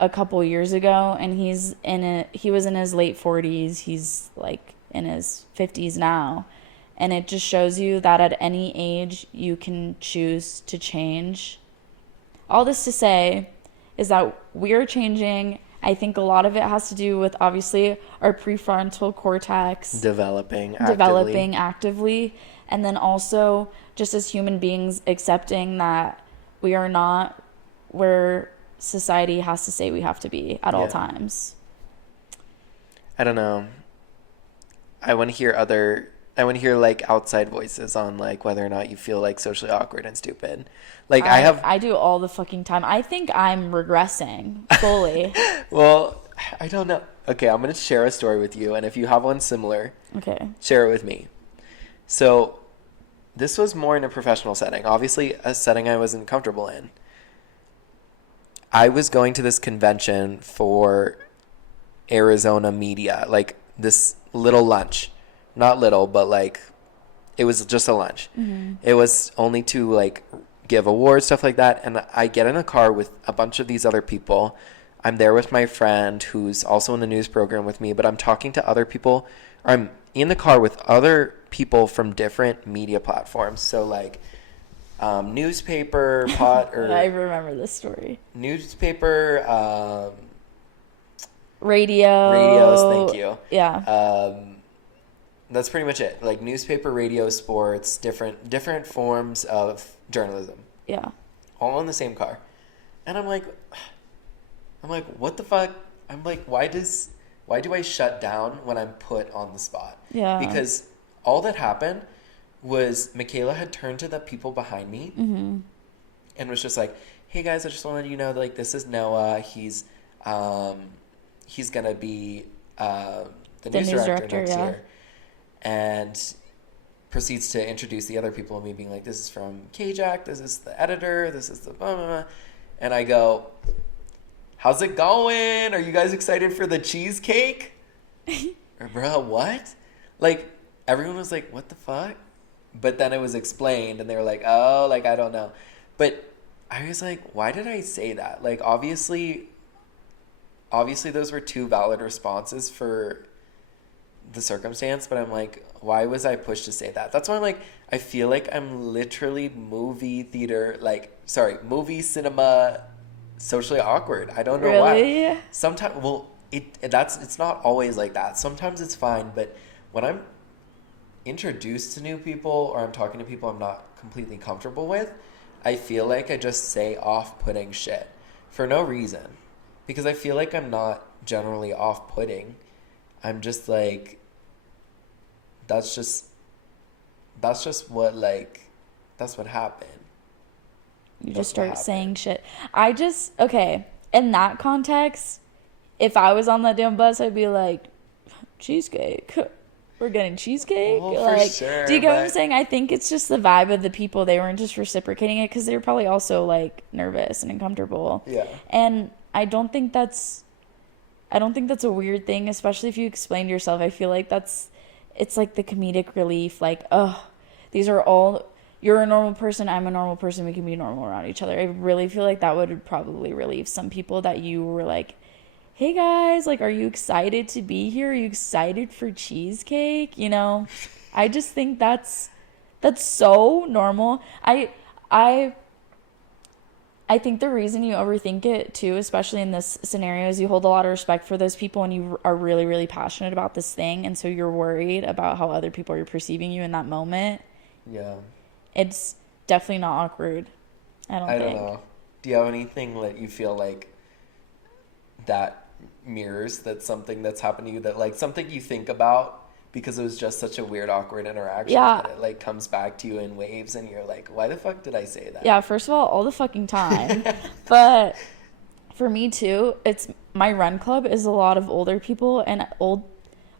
a couple years ago, and he was in his late 40s. He's like in his 50s now. And it just shows you that at any age you can choose to change. All this to say is that we're changing. I think a lot of it has to do with, obviously, our prefrontal cortex developing actively, and then also just as human beings accepting that we are not where society has to say we have to be at all times. I don't know. I want to hear like outside voices on like whether or not you feel like socially awkward and stupid. Like I do all the fucking time. I think I'm regressing fully. Well, I don't know. Okay, I'm going to share a story with you, and if you have one similar, share it with me. So, this was more in a professional setting. Obviously, a setting I wasn't comfortable in. I was going to this convention for Arizona media, like this little lunch. Not little, but like it was just a lunch. Mm-hmm. It was only to like give awards, stuff like that. And I get in a car with a bunch of these other people. I'm there with my friend who's also in the news program with me, but I'm talking to other people, or I'm in the car with other people from different media platforms. So like newspaper, or I remember this story. Newspaper, Radios, thank you. Yeah. That's pretty much it. Like newspaper, radio, sports, different forms of journalism, Yeah. all in the same car. And I'm like, what the fuck? I'm like, why do I shut down when I'm put on the spot? Yeah. Because all that happened was Michaela had turned to the people behind me and was just like, hey guys, I just want to let you know that, like, this is Noah. He's gonna be the news director next year. And proceeds to introduce the other people, and me being like, this is from KJack, this is the editor, this is the blah, blah, blah. And I go, how's it going? Are you guys excited for the cheesecake? Or, bro, what? Like, everyone was like, what the fuck? But then it was explained, and they were like, oh, like, I don't know. But I was like, why did I say that? Like, obviously those were two valid responses for the circumstance, but I'm like, why was I pushed to say that? That's why I'm like, I feel like I'm literally movie cinema socially awkward. I don't know why. Sometimes, well, it's not always like that. Sometimes it's fine, but when I'm introduced to new people or I'm talking to people I'm not completely comfortable with, I feel like I just say off-putting shit for no reason, because I feel like I'm not generally off-putting. I'm just like, that's what happened. You just start saying shit. Okay, in that context, if I was on that damn bus, I'd be like, cheesecake. We're getting cheesecake? Well, like, for sure, do you get what I'm saying? I think it's just the vibe of the people. They weren't just reciprocating it because they were probably also, like, nervous and uncomfortable. Yeah. And I don't think that's a weird thing, especially if you explain to yourself. I feel like it's like the comedic relief, like, you're a normal person, I'm a normal person, we can be normal around each other. I really feel like that would probably relieve some people, that you were like, hey guys, like, are you excited to be here? Are you excited for cheesecake? You know, I just think that's so normal. I think the reason you overthink it too, especially in this scenario, is you hold a lot of respect for those people and you are really, really passionate about this thing. And so you're worried about how other people are perceiving you in that moment. Yeah. It's definitely not awkward. I don't know. Do you have anything that you feel like that mirrors that's something that's happened to you, that, like, something you think about because it was just such a weird, awkward interaction that it, like, comes back to you in waves and you're like, why the fuck did I say that? Yeah, first of all the fucking time. But for me too, it's my run club is a lot of older people, and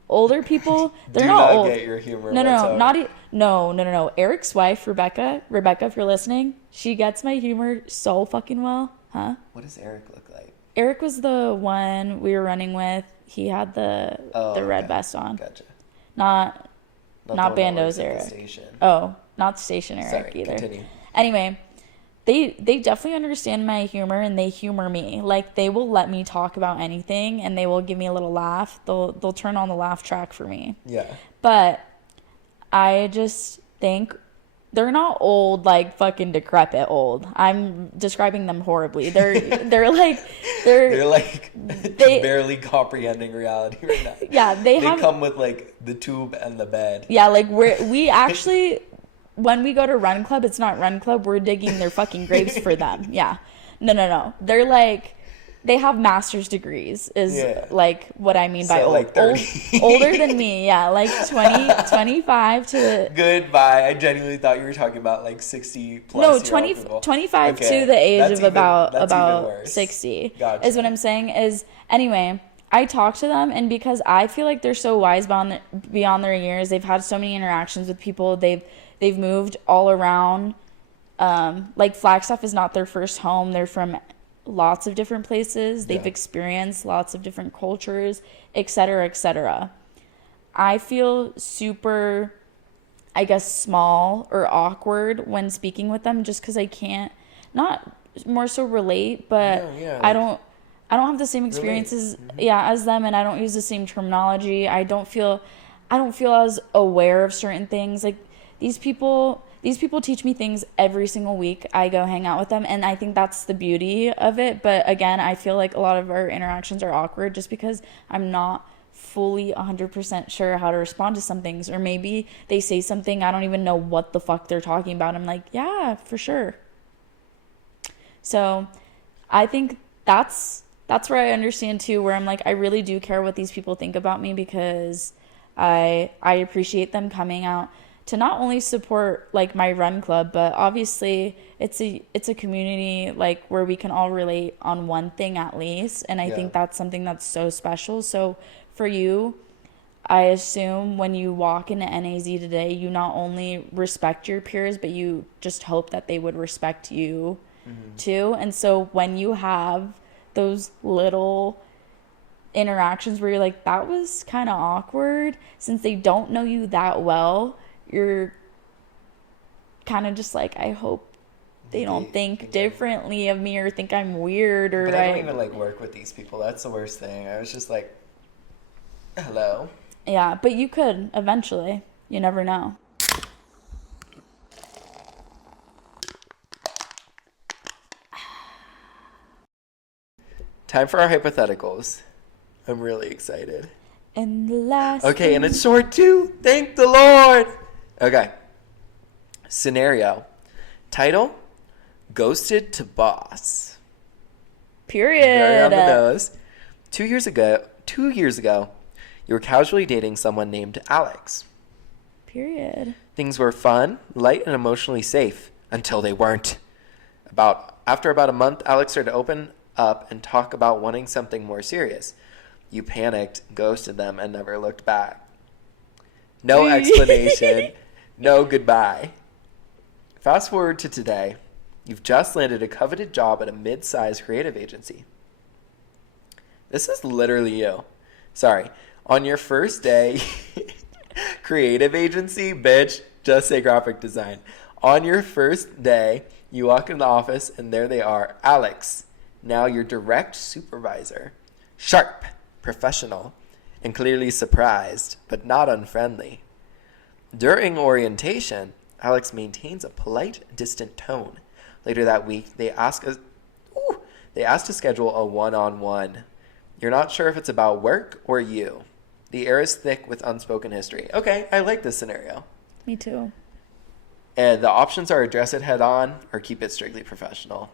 older people, they're not old. Get your humor. No. Eric's wife, Rebecca, if you're listening, she gets my humor so fucking well. Huh? What does Eric look like? Eric was the one we were running with. He had the red vest on. Gotcha. Not Bando's Eric. Oh, not Station Eric either. Continue. Anyway, they definitely understand my humor, and they humor me. Like, they will let me talk about anything, and they will give me a little laugh. They'll turn on the laugh track for me. Yeah. But I just think they're not old, like fucking decrepit old. I'm describing them horribly. They're barely comprehending reality right now. Yeah, they come with, like, the tube and the bed. Yeah, like we actually, when we go to run club, it's not run club. We're digging their fucking graves for them. Yeah, no. They're like, they have master's degrees is like what I mean by old. Like 30. Older than me. Yeah, like 25 to. Goodbye. I genuinely thought you were talking about like 60 plus. No, 25 to the age of about 60. Gotcha. Is what I'm saying. Is anyway, I talk to them, and because I feel like they're so wise beyond their years, they've had so many interactions with people. They've moved all around. Like, Flagstaff is not their first home. They're from lots of different places. They've experienced lots of different cultures, etc. I feel super, I guess, small or awkward when speaking with them, just because I can't, not more so relate, but I don't, have the same experiences as them, and I don't use the same terminology. I don't feel as aware of certain things. Like these people teach me things every single week. I go hang out with them, and I think that's the beauty of it. But again, I feel like a lot of our interactions are awkward just because I'm not fully 100% sure how to respond to some things, or maybe they say something I don't even know what the fuck they're talking about. I'm like, yeah, for sure. So I think that's where I understand too, where I'm like, I really do care what these people think about me, because I appreciate them coming out to not only support like my run club, but obviously it's a community like where we can all relate on one thing at least. And I think that's something that's so special. So for you, I assume when you walk into NAZ today, you not only respect your peers, but you just hope that they would respect you too. And so when you have those little interactions where you're like, that was kind of awkward, since they don't know you that well, you're kind of just like, I hope they don't think differently of me or think I'm weird, or but I don't even like work with these people. That's the worst thing. I was just like, hello. Yeah, but you could eventually. You never know. Time for our hypotheticals. I'm really excited. And the last Okay, and it's short too. Thank the Lord. Okay. Scenario. Title: Ghosted to Boss. Period. Very on the nose. 2 years ago, you were casually dating someone named Alex. Period. Things were fun, light, and emotionally safe until they weren't. After about a month, Alex started to open up and talk about wanting something more serious. You panicked, ghosted them, and never looked back. No explanation, no goodbye. Fast forward to today. You've just landed a coveted job at a mid-sized creative agency. This is literally you. Sorry. On your first day, creative agency, bitch, just say graphic design. On your first day, you walk in the office and there they are, Alex, now your direct supervisor. Sharp, professional, and clearly surprised, but not unfriendly. During orientation, Alex maintains a polite, distant tone. Later that week, they ask to schedule a one-on-one. You're not sure if it's about work or you. The air is thick with unspoken history. Okay, I like this scenario. Me too. And the options are address it head on or keep it strictly professional.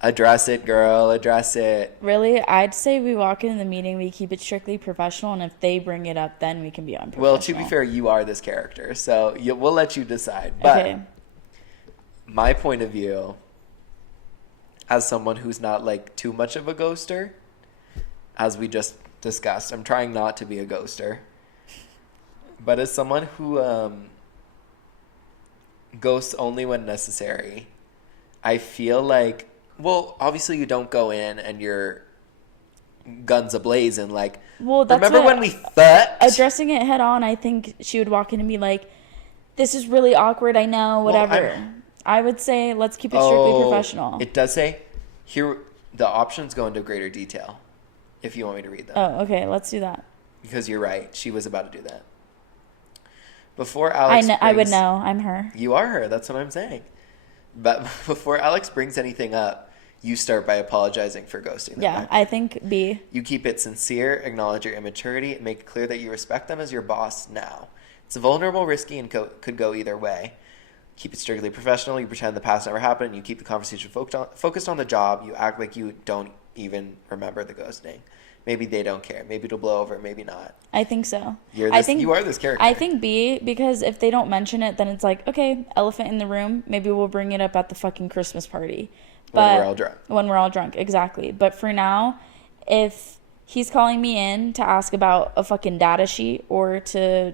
Address it, girl. Address it. Really? I'd say we walk into the meeting, we keep it strictly professional, and if they bring it up, then we can be unprofessional. Well, to be fair, you are this character, so we'll let you decide. But okay. My point of view, as someone who's not like too much of a ghoster, as we just discussed, I'm trying not to be a ghoster. But as someone who ghosts only when necessary, I feel like, well, obviously you don't go in and you're guns ablazing. Like, well, that's remember when we fucked? Addressing it head on, I think she would walk in and be like, this is really awkward, I know, whatever. Well, I would say let's keep it strictly professional. It does say, here, the options go into greater detail, if you want me to read them. Oh, okay, let's do that. Because you're right, she was about to do that. Before Alex I would know, I'm her. You are her, that's what I'm saying. But before Alex brings anything up, you start by apologizing for ghosting them. Yeah, I think B. You keep it sincere, acknowledge your immaturity, and make it clear that you respect them as your boss now. It's vulnerable, risky, and could go either way. Keep it strictly professional. You pretend the past never happened, and you keep the conversation focused on the job. You act like you don't even remember the ghosting. Maybe they don't care. Maybe it'll blow over. Maybe not. I think so. You are this character. I think B, because if they don't mention it, then it's like, okay, elephant in the room. Maybe we'll bring it up at the fucking Christmas party. When we're all drunk. When we're all drunk, exactly. But for now, if he's calling me in to ask about a fucking data sheet or to,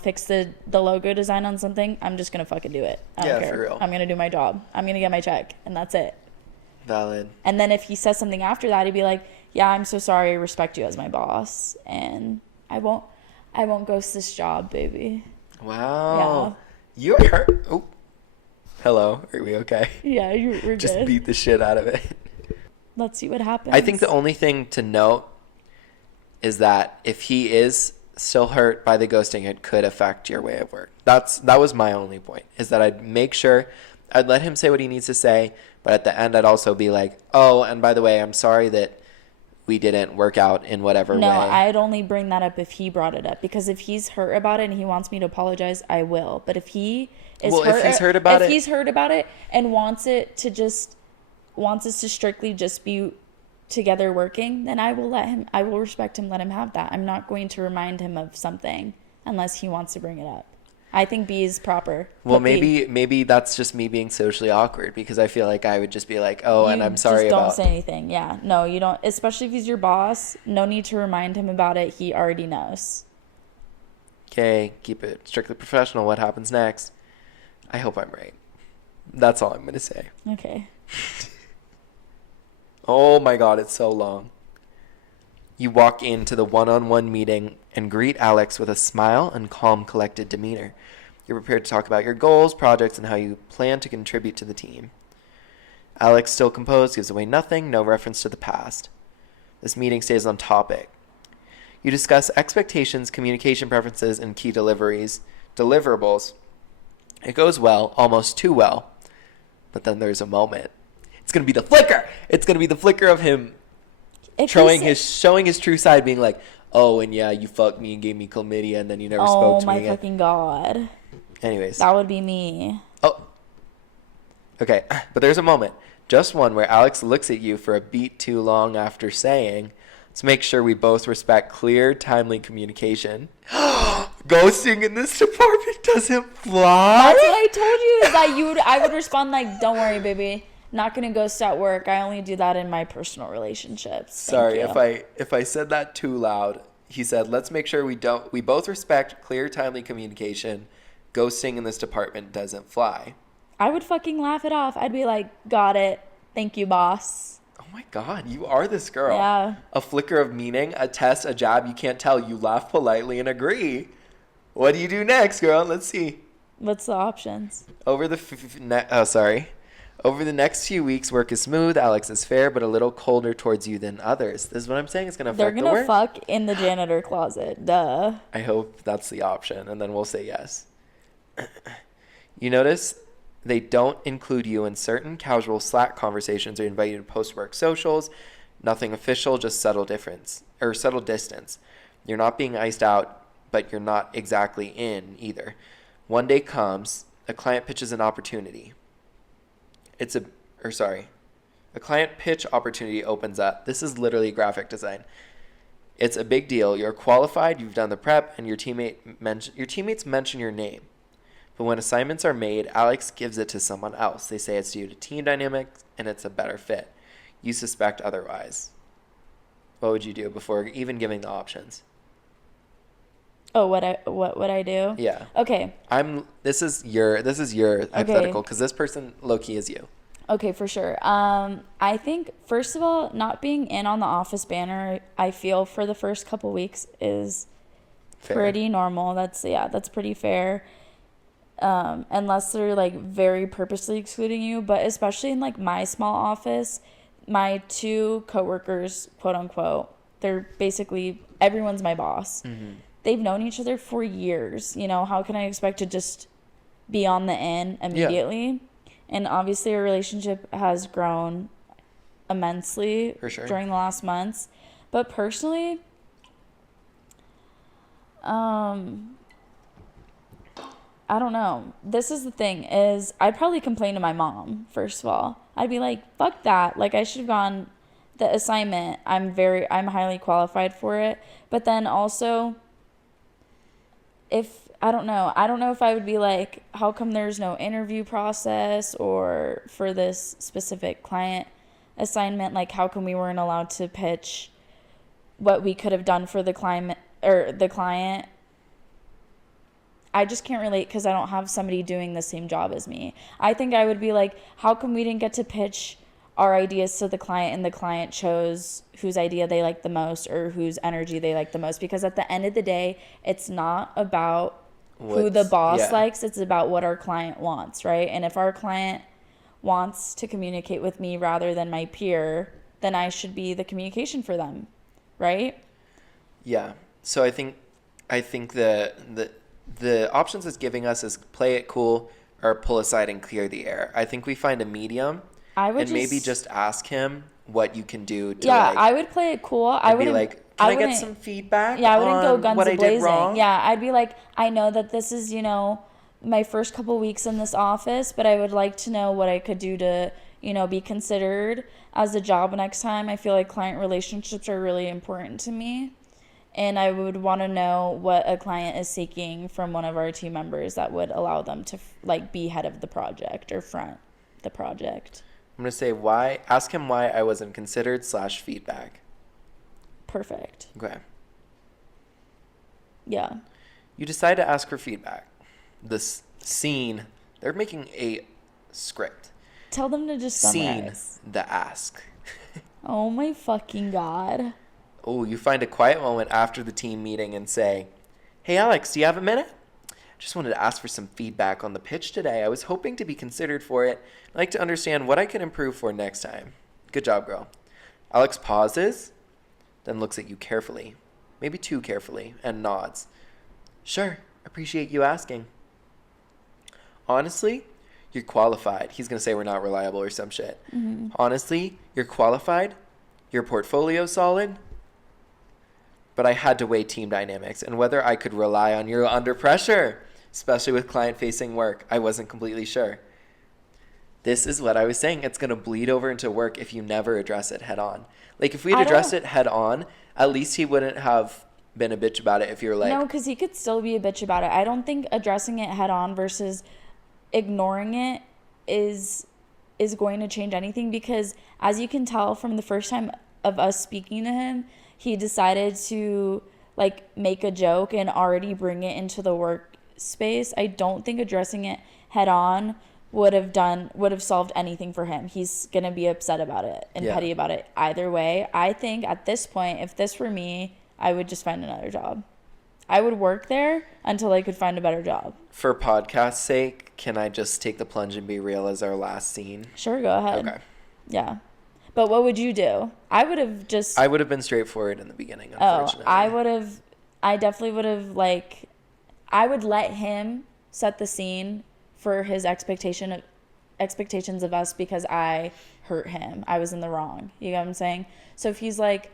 fix the logo design on something, I'm just going to fucking do it. I don't care. For real. I'm going to do my job. I'm going to get my check, and that's it. Valid. And then if he says something after that, he'd be like, yeah, I'm so sorry. I respect you as my boss. And I won't ghost this job, baby. Wow. Yeah. You are... Oh. Hello. Are we okay? Yeah, we're Just good. beat the shit out of it. let's see what happens. I think the only thing to note is that if he is still hurt by the ghosting, it could affect your way of work. That was my only point, is that I'd make sure I'd let him say what he needs to say, but at the end I'd also be like, oh, and by the way, I'm sorry that we didn't work out in whatever way. No, I'd only bring that up if he brought it up, because if he's hurt about it and he wants me to apologize, I will. But if he is if he's hurt about it and wants us to strictly just be together working, then I will respect him, let him have that. I'm not going to remind him of something unless he wants to bring it up. I think B is proper. Well, maybe that's just me being socially awkward, because I feel like I would just be like, oh, and I'm sorry just about... don't say anything. Yeah. No, you don't. Especially if he's your boss. No need to remind him about it. He already knows. Okay, keep it strictly professional. What happens next? I hope I'm right. That's all I'm going to say. Okay. Oh my God, it's so long. You walk into the one-on-one meeting and greet Alex with a smile and calm, collected demeanor. You're prepared to talk about your goals, projects, and how you plan to contribute to the team. Alex, still composed, gives away nothing, no reference to the past. This meeting stays on topic. You discuss expectations, communication preferences, and key deliverables. It goes well, almost too well. But then there's a moment. It's going to be the flicker. It's going to be the flicker of him showing his true side, being like, oh, and yeah, you fucked me and gave me chlamydia, and then you never spoke to me again. Oh my fucking God. Anyways. That would be me. Oh. Okay, but there's a moment, just one, where Alex looks at you for a beat too long after saying, let's make sure we both respect clear, timely communication. Ghosting in this department doesn't fly? That's what I told you, is that I would respond like, don't worry, baby. Not gonna ghost at work. I only do that in my personal relationships. Sorry if I said that too loud. He said, let's make sure we both respect clear, timely communication. Ghosting in this department doesn't fly. I would fucking laugh it off. I'd be like, got it. Thank you, boss. Oh my God, you are this girl. Yeah. A flicker of meaning, a test, a jab, you can't tell. You laugh politely and agree. What do you do next, girl? Let's see. What's the options? Over the next few weeks, work is smooth. Alex is fair, but a little colder towards you than others. This is what I'm saying. It's going to affect the work. They're going to fuck in the janitor closet. Duh. I hope that's the option, and then we'll say yes. You notice they don't include you in certain casual Slack conversations or invite you to post-work socials. Nothing official, just subtle distance. You're not being iced out, but you're not exactly in either. One day comes, a client pitches an opportunity. A client pitch opportunity opens up. This is literally graphic design. It's a big deal. You're qualified, you've done the prep, and your teammates mention your name. But when assignments are made, Alex gives it to someone else. They say it's due to team dynamics and it's a better fit. You suspect otherwise. What would you do before even giving the options? Oh, what would I do? Yeah. Okay. This is your hypothetical, because this person low-key is you. Okay, for sure. I think, first of all, not being in on the office banner, I feel for the first couple weeks is fair. Pretty normal. That's pretty fair. Unless they're like very purposely excluding you, but especially in like my small office, my two coworkers, quote unquote, they're basically, everyone's my boss. Mm-hmm. They've known each other for years. You know, how can I expect to just be on the in immediately? Yeah. And obviously our relationship has grown immensely for sure during the last months. But personally, I don't know. This is the thing, is I'd probably complain to my mom, first of all. I'd be like, fuck that. Like, I should have gone the assignment. I'm highly qualified for it. But then also, I don't know if I would be like, how come there's no interview process, or for this specific client assignment, like how come we weren't allowed to pitch what we could have done for the client or the client. I just can't relate because I don't have somebody doing the same job as me. I think I would be like, how come we didn't get to pitch our ideas to the client and the client chose whose idea they like the most or whose energy they like the most? Because at the end of the day, it's not about who the boss likes. It's about what our client wants, right? And if our client wants to communicate with me rather than my peer, then I should be the communication for them, right? Yeah. So I think the options it's giving us is play it cool or pull aside and clear the air. I think we find a medium. I would and maybe just ask him what you can do to I would play it cool. I would be like, can I get some feedback? Yeah, I wouldn't go guns what I blazing. did wrong? Yeah, I'd be like, I know that this is, my first couple weeks in this office, but I would like to know what I could do to, be considered as a job next time. I feel like client relationships are really important to me. And I would want to know what a client is seeking from one of our team members that would allow them to be head of the project or front the project. I'm going to say ask him why I wasn't considered / feedback. Perfect. Okay. Yeah. You decide to ask for feedback. This scene, they're making a script. Tell them to just summarize. Scene, the ask. Oh my fucking God. Oh, you find a quiet moment after the team meeting and say, hey, Alex, do you have a minute? Just wanted to ask for some feedback on the pitch today. I was hoping to be considered for it. I'd like to understand what I can improve for next time. Good job, girl. Alex pauses, then looks at you carefully, maybe too carefully, and nods. Sure, appreciate you asking. Honestly, you're qualified. He's going to say we're not reliable or some shit. Mm-hmm. Honestly, you're qualified. Your portfolio's solid. But I had to weigh team dynamics and whether I could rely on you under pressure, especially with client-facing work. I wasn't completely sure. This is what I was saying. It's going to bleed over into work if you never address it head on. Like, if we had addressed it head on, at least he wouldn't have been a bitch about it if you're like... No, because he could still be a bitch about it. I don't think addressing it head on versus ignoring it is going to change anything, because as you can tell from the first time of us speaking to him, he decided to make a joke and already bring it into the workspace. I don't think addressing it head on would have solved anything for him. He's gonna be upset about it and petty about it either way. I think at this point, if this were me, I would just find another job. I would work there until I could find a better job. For podcast's sake, can I just take the plunge and be real as our last scene? Sure, go ahead. Okay. Yeah. But what would you do? I would have been straightforward in the beginning, unfortunately. I definitely would have, I would let him set the scene for his expectations of us because I hurt him. I was in the wrong. You know what I'm saying? So if he's like,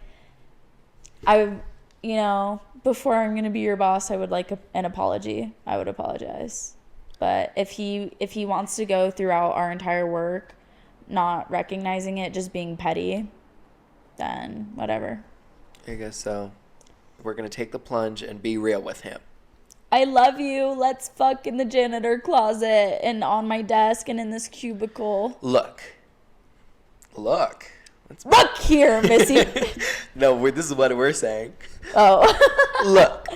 before I'm going to be your boss, I would like an apology. I would apologize. But if he wants to go throughout our entire work not recognizing it, just being petty, then whatever. I guess so. We're going to take the plunge and be real with him. I love you. Let's fuck in the janitor closet and on my desk and in this cubicle. Look. Look here, Missy. No, this is what we're saying. Oh. Look,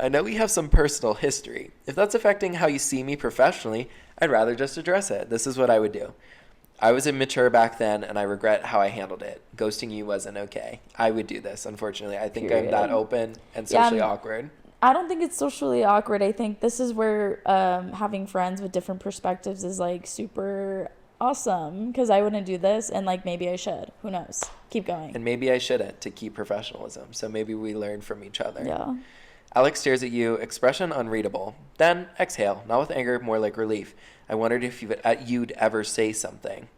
I know we have some personal history. If that's affecting how you see me professionally, I'd rather just address it. This is what I would do. I was immature back then, and I regret how I handled it. Ghosting you wasn't okay. I would do this, unfortunately. I think I'm that open and socially awkward. I don't think it's socially awkward. I think this is where having friends with different perspectives is super awesome, because I wouldn't do this, and maybe I should. Who knows? Keep going. And maybe I shouldn't, to keep professionalism. So maybe we learn from each other. Yeah. Alex stares at you, expression unreadable. Then exhale, not with anger, more like relief. I wondered if you'd ever say something.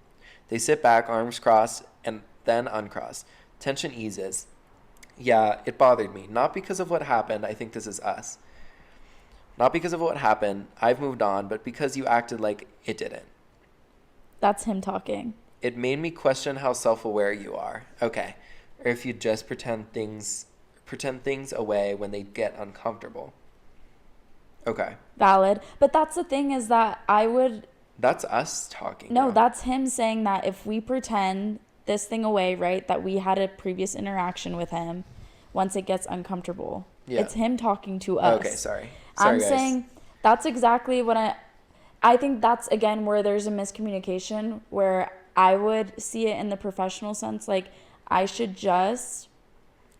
They sit back, arms crossed, and then uncrossed. Tension eases. Yeah, it bothered me. Not because of what happened. I think this is us. Not because of what happened. I've moved on, but because you acted like it didn't. That's him talking. It made me question how self-aware you are. Okay. Or if you just pretend things away when they get uncomfortable. Okay. Valid. But that's the thing, is that That's us talking. No, that's him saying that if we pretend this thing away, right, that we had a previous interaction with him, once it gets uncomfortable. Yeah. It's him talking to us. Okay, sorry. I'm guys. saying that's exactly what I think that's, again, where there's a miscommunication, where I would see it in the professional sense. I should just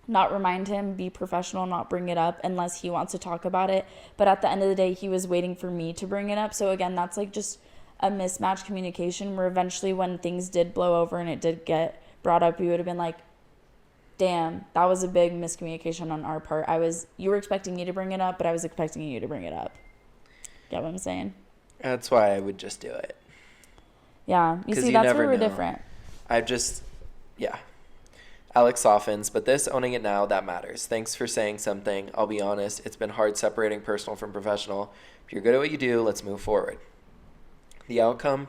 not remind him, be professional, not bring it up unless he wants to talk about it. But at the end of the day, he was waiting for me to bring it up. So again, that's just a mismatched communication, where eventually when things did blow over and it did get brought up, we would have been like, damn, that was a big miscommunication on our part. You were expecting me to bring it up, but I was expecting you to bring it up. Get what I'm saying? That's why I would just do it. Yeah. You see, that's where we're different. Yeah. Alex softens, but this, owning it now, that matters. Thanks for saying something. I'll be honest, it's been hard separating personal from professional. If you're good at what you do, let's move forward. The outcome,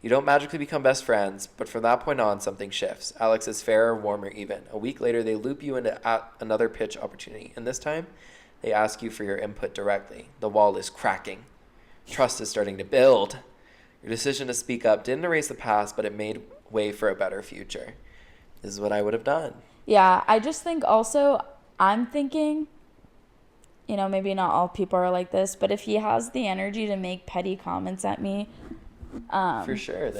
you don't magically become best friends, but from that point on, something shifts. Alex is fairer, warmer even. A week later, they loop you into another pitch opportunity, and this time, they ask you for your input directly. The wall is cracking. Trust is starting to build. Your decision to speak up didn't erase the past, but it made way for a better future. This is what I would have done. Yeah, I just think also, I'm thinking, you know, maybe not all people are like this, but if he has the energy to make petty comments at me, for sure,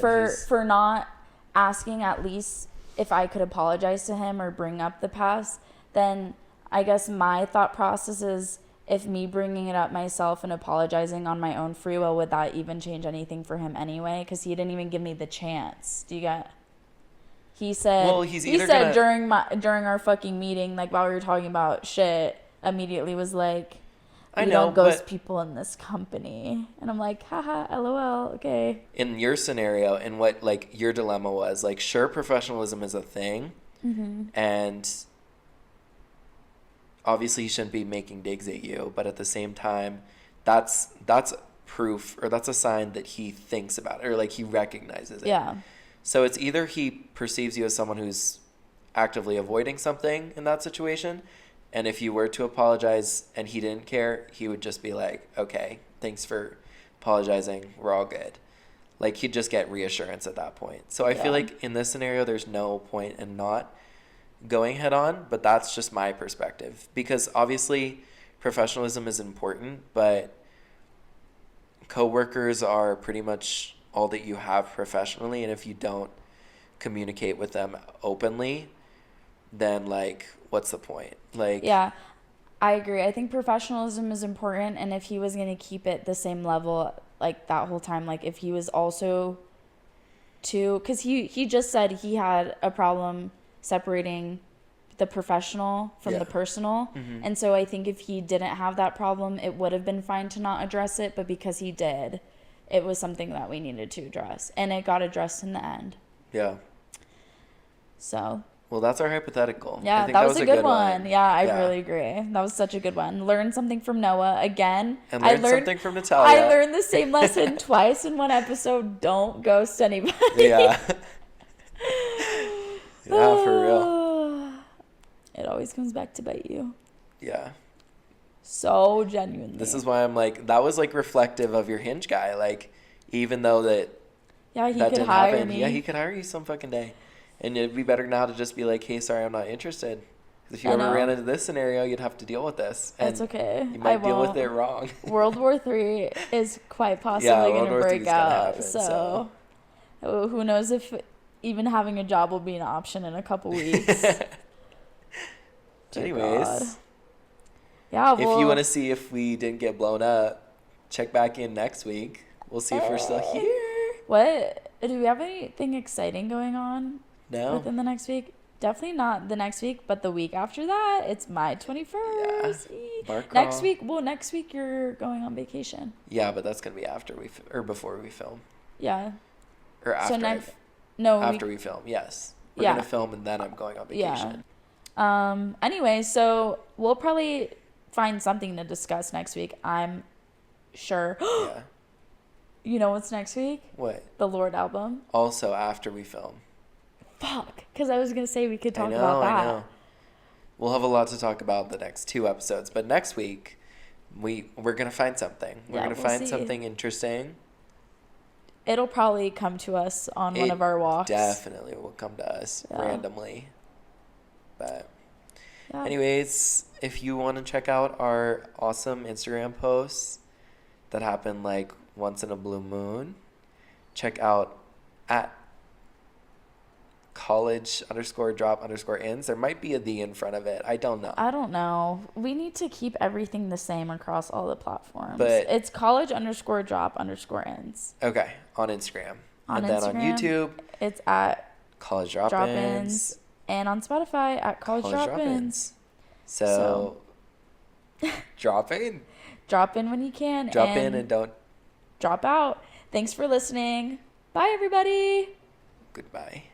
for not asking at least if I could apologize to him or bring up the past, then I guess my thought process is, if me bringing it up myself and apologizing on my own free will, would that even change anything for him anyway? Because he didn't even give me the chance. Do you get? He said. Well, he said during our fucking meeting, like while we were talking about shit, immediately was like, "We don't ghost people in this company," and I'm like, "Haha, lol, okay." In your scenario, and what like your dilemma was, like, sure, professionalism is a thing, and obviously he shouldn't be making digs at you, but at the same time, that's proof, or that's a sign that he thinks about it, or like he recognizes it. Yeah. So it's either he perceives you as someone who's actively avoiding something in that situation, and if you were to apologize and he didn't care, he would just be like, okay, thanks for apologizing, we're all good. Like, he'd just get reassurance at that point. So I feel like in this scenario, there's no point in not going head on, but that's just my perspective. Because obviously professionalism is important, but coworkers are pretty much all that you have professionally, and if you don't communicate with them openly, then like, what's the point? Like, yeah, I agree. I think professionalism is important, and if he was going to keep it the same level like that whole time, like if he was also because he just said he had a problem separating the professional from the personal, and so I think if he didn't have that problem, it would have been fine to not address it, but because he did, it was something that we needed to address, and it got addressed in the end. Yeah. So. Well, that's our hypothetical. Yeah, that was a good one. Yeah, I really agree. That was such a good one. Learn something from Noah again. And learn something from Natalia. I learned the same lesson twice in one episode. Don't ghost anybody. Yeah. Yeah, for real. It always comes back to bite you. Yeah. So genuinely. This is why I'm like, that was like reflective of your Hinge guy. Like, even though that he could hire me. Yeah, he could hire you some fucking day. And it'd be better now to just be like, hey, sorry, I'm not interested. Because if you ever ran into this scenario, you'd have to deal with this. And that's okay. You might deal with it wrong. World War III is quite possibly going to break out. Happen, so who knows if even having a job will be an option in a couple weeks. Anyways. God. Yeah, if you want to see if we didn't get blown up, check back in next week. We'll see if we're still here. What? Do we have anything exciting going on? No. Within the next week? Definitely not the next week, but the week after that, it's my 21st. Yeah. Next week you're going on vacation. Yeah, but that's going to be after or before we film. Yeah. Or after. So after we film, yes. We're going to film and then I'm going on vacation. Yeah. Anyway, so we'll probably find something to discuss next week, I'm sure. Yeah. You know what's next week? What? The Lord album. Also after we film. Fuck. Because I was going to say we could talk about that. I know. We'll have a lot to talk about the next 2 episodes. But next week, we're going to find something. We're going to find something interesting. It'll probably come to us on one of our walks. Definitely will come to us randomly. But anyways, if you want to check out our awesome Instagram posts that happen like once in a blue moon, check out at college_drop_ins. There might be a D in front of it. I don't know. We need to keep everything the same across all the platforms. But it's college_drop_ins. Okay, on Instagram. Then on YouTube, it's at College Drop-ins. Drop-ins. And on Spotify at College Drop-ins. So drop in. Drop in when you can. Drop in and don't drop out. Thanks for listening. Bye, everybody. Goodbye.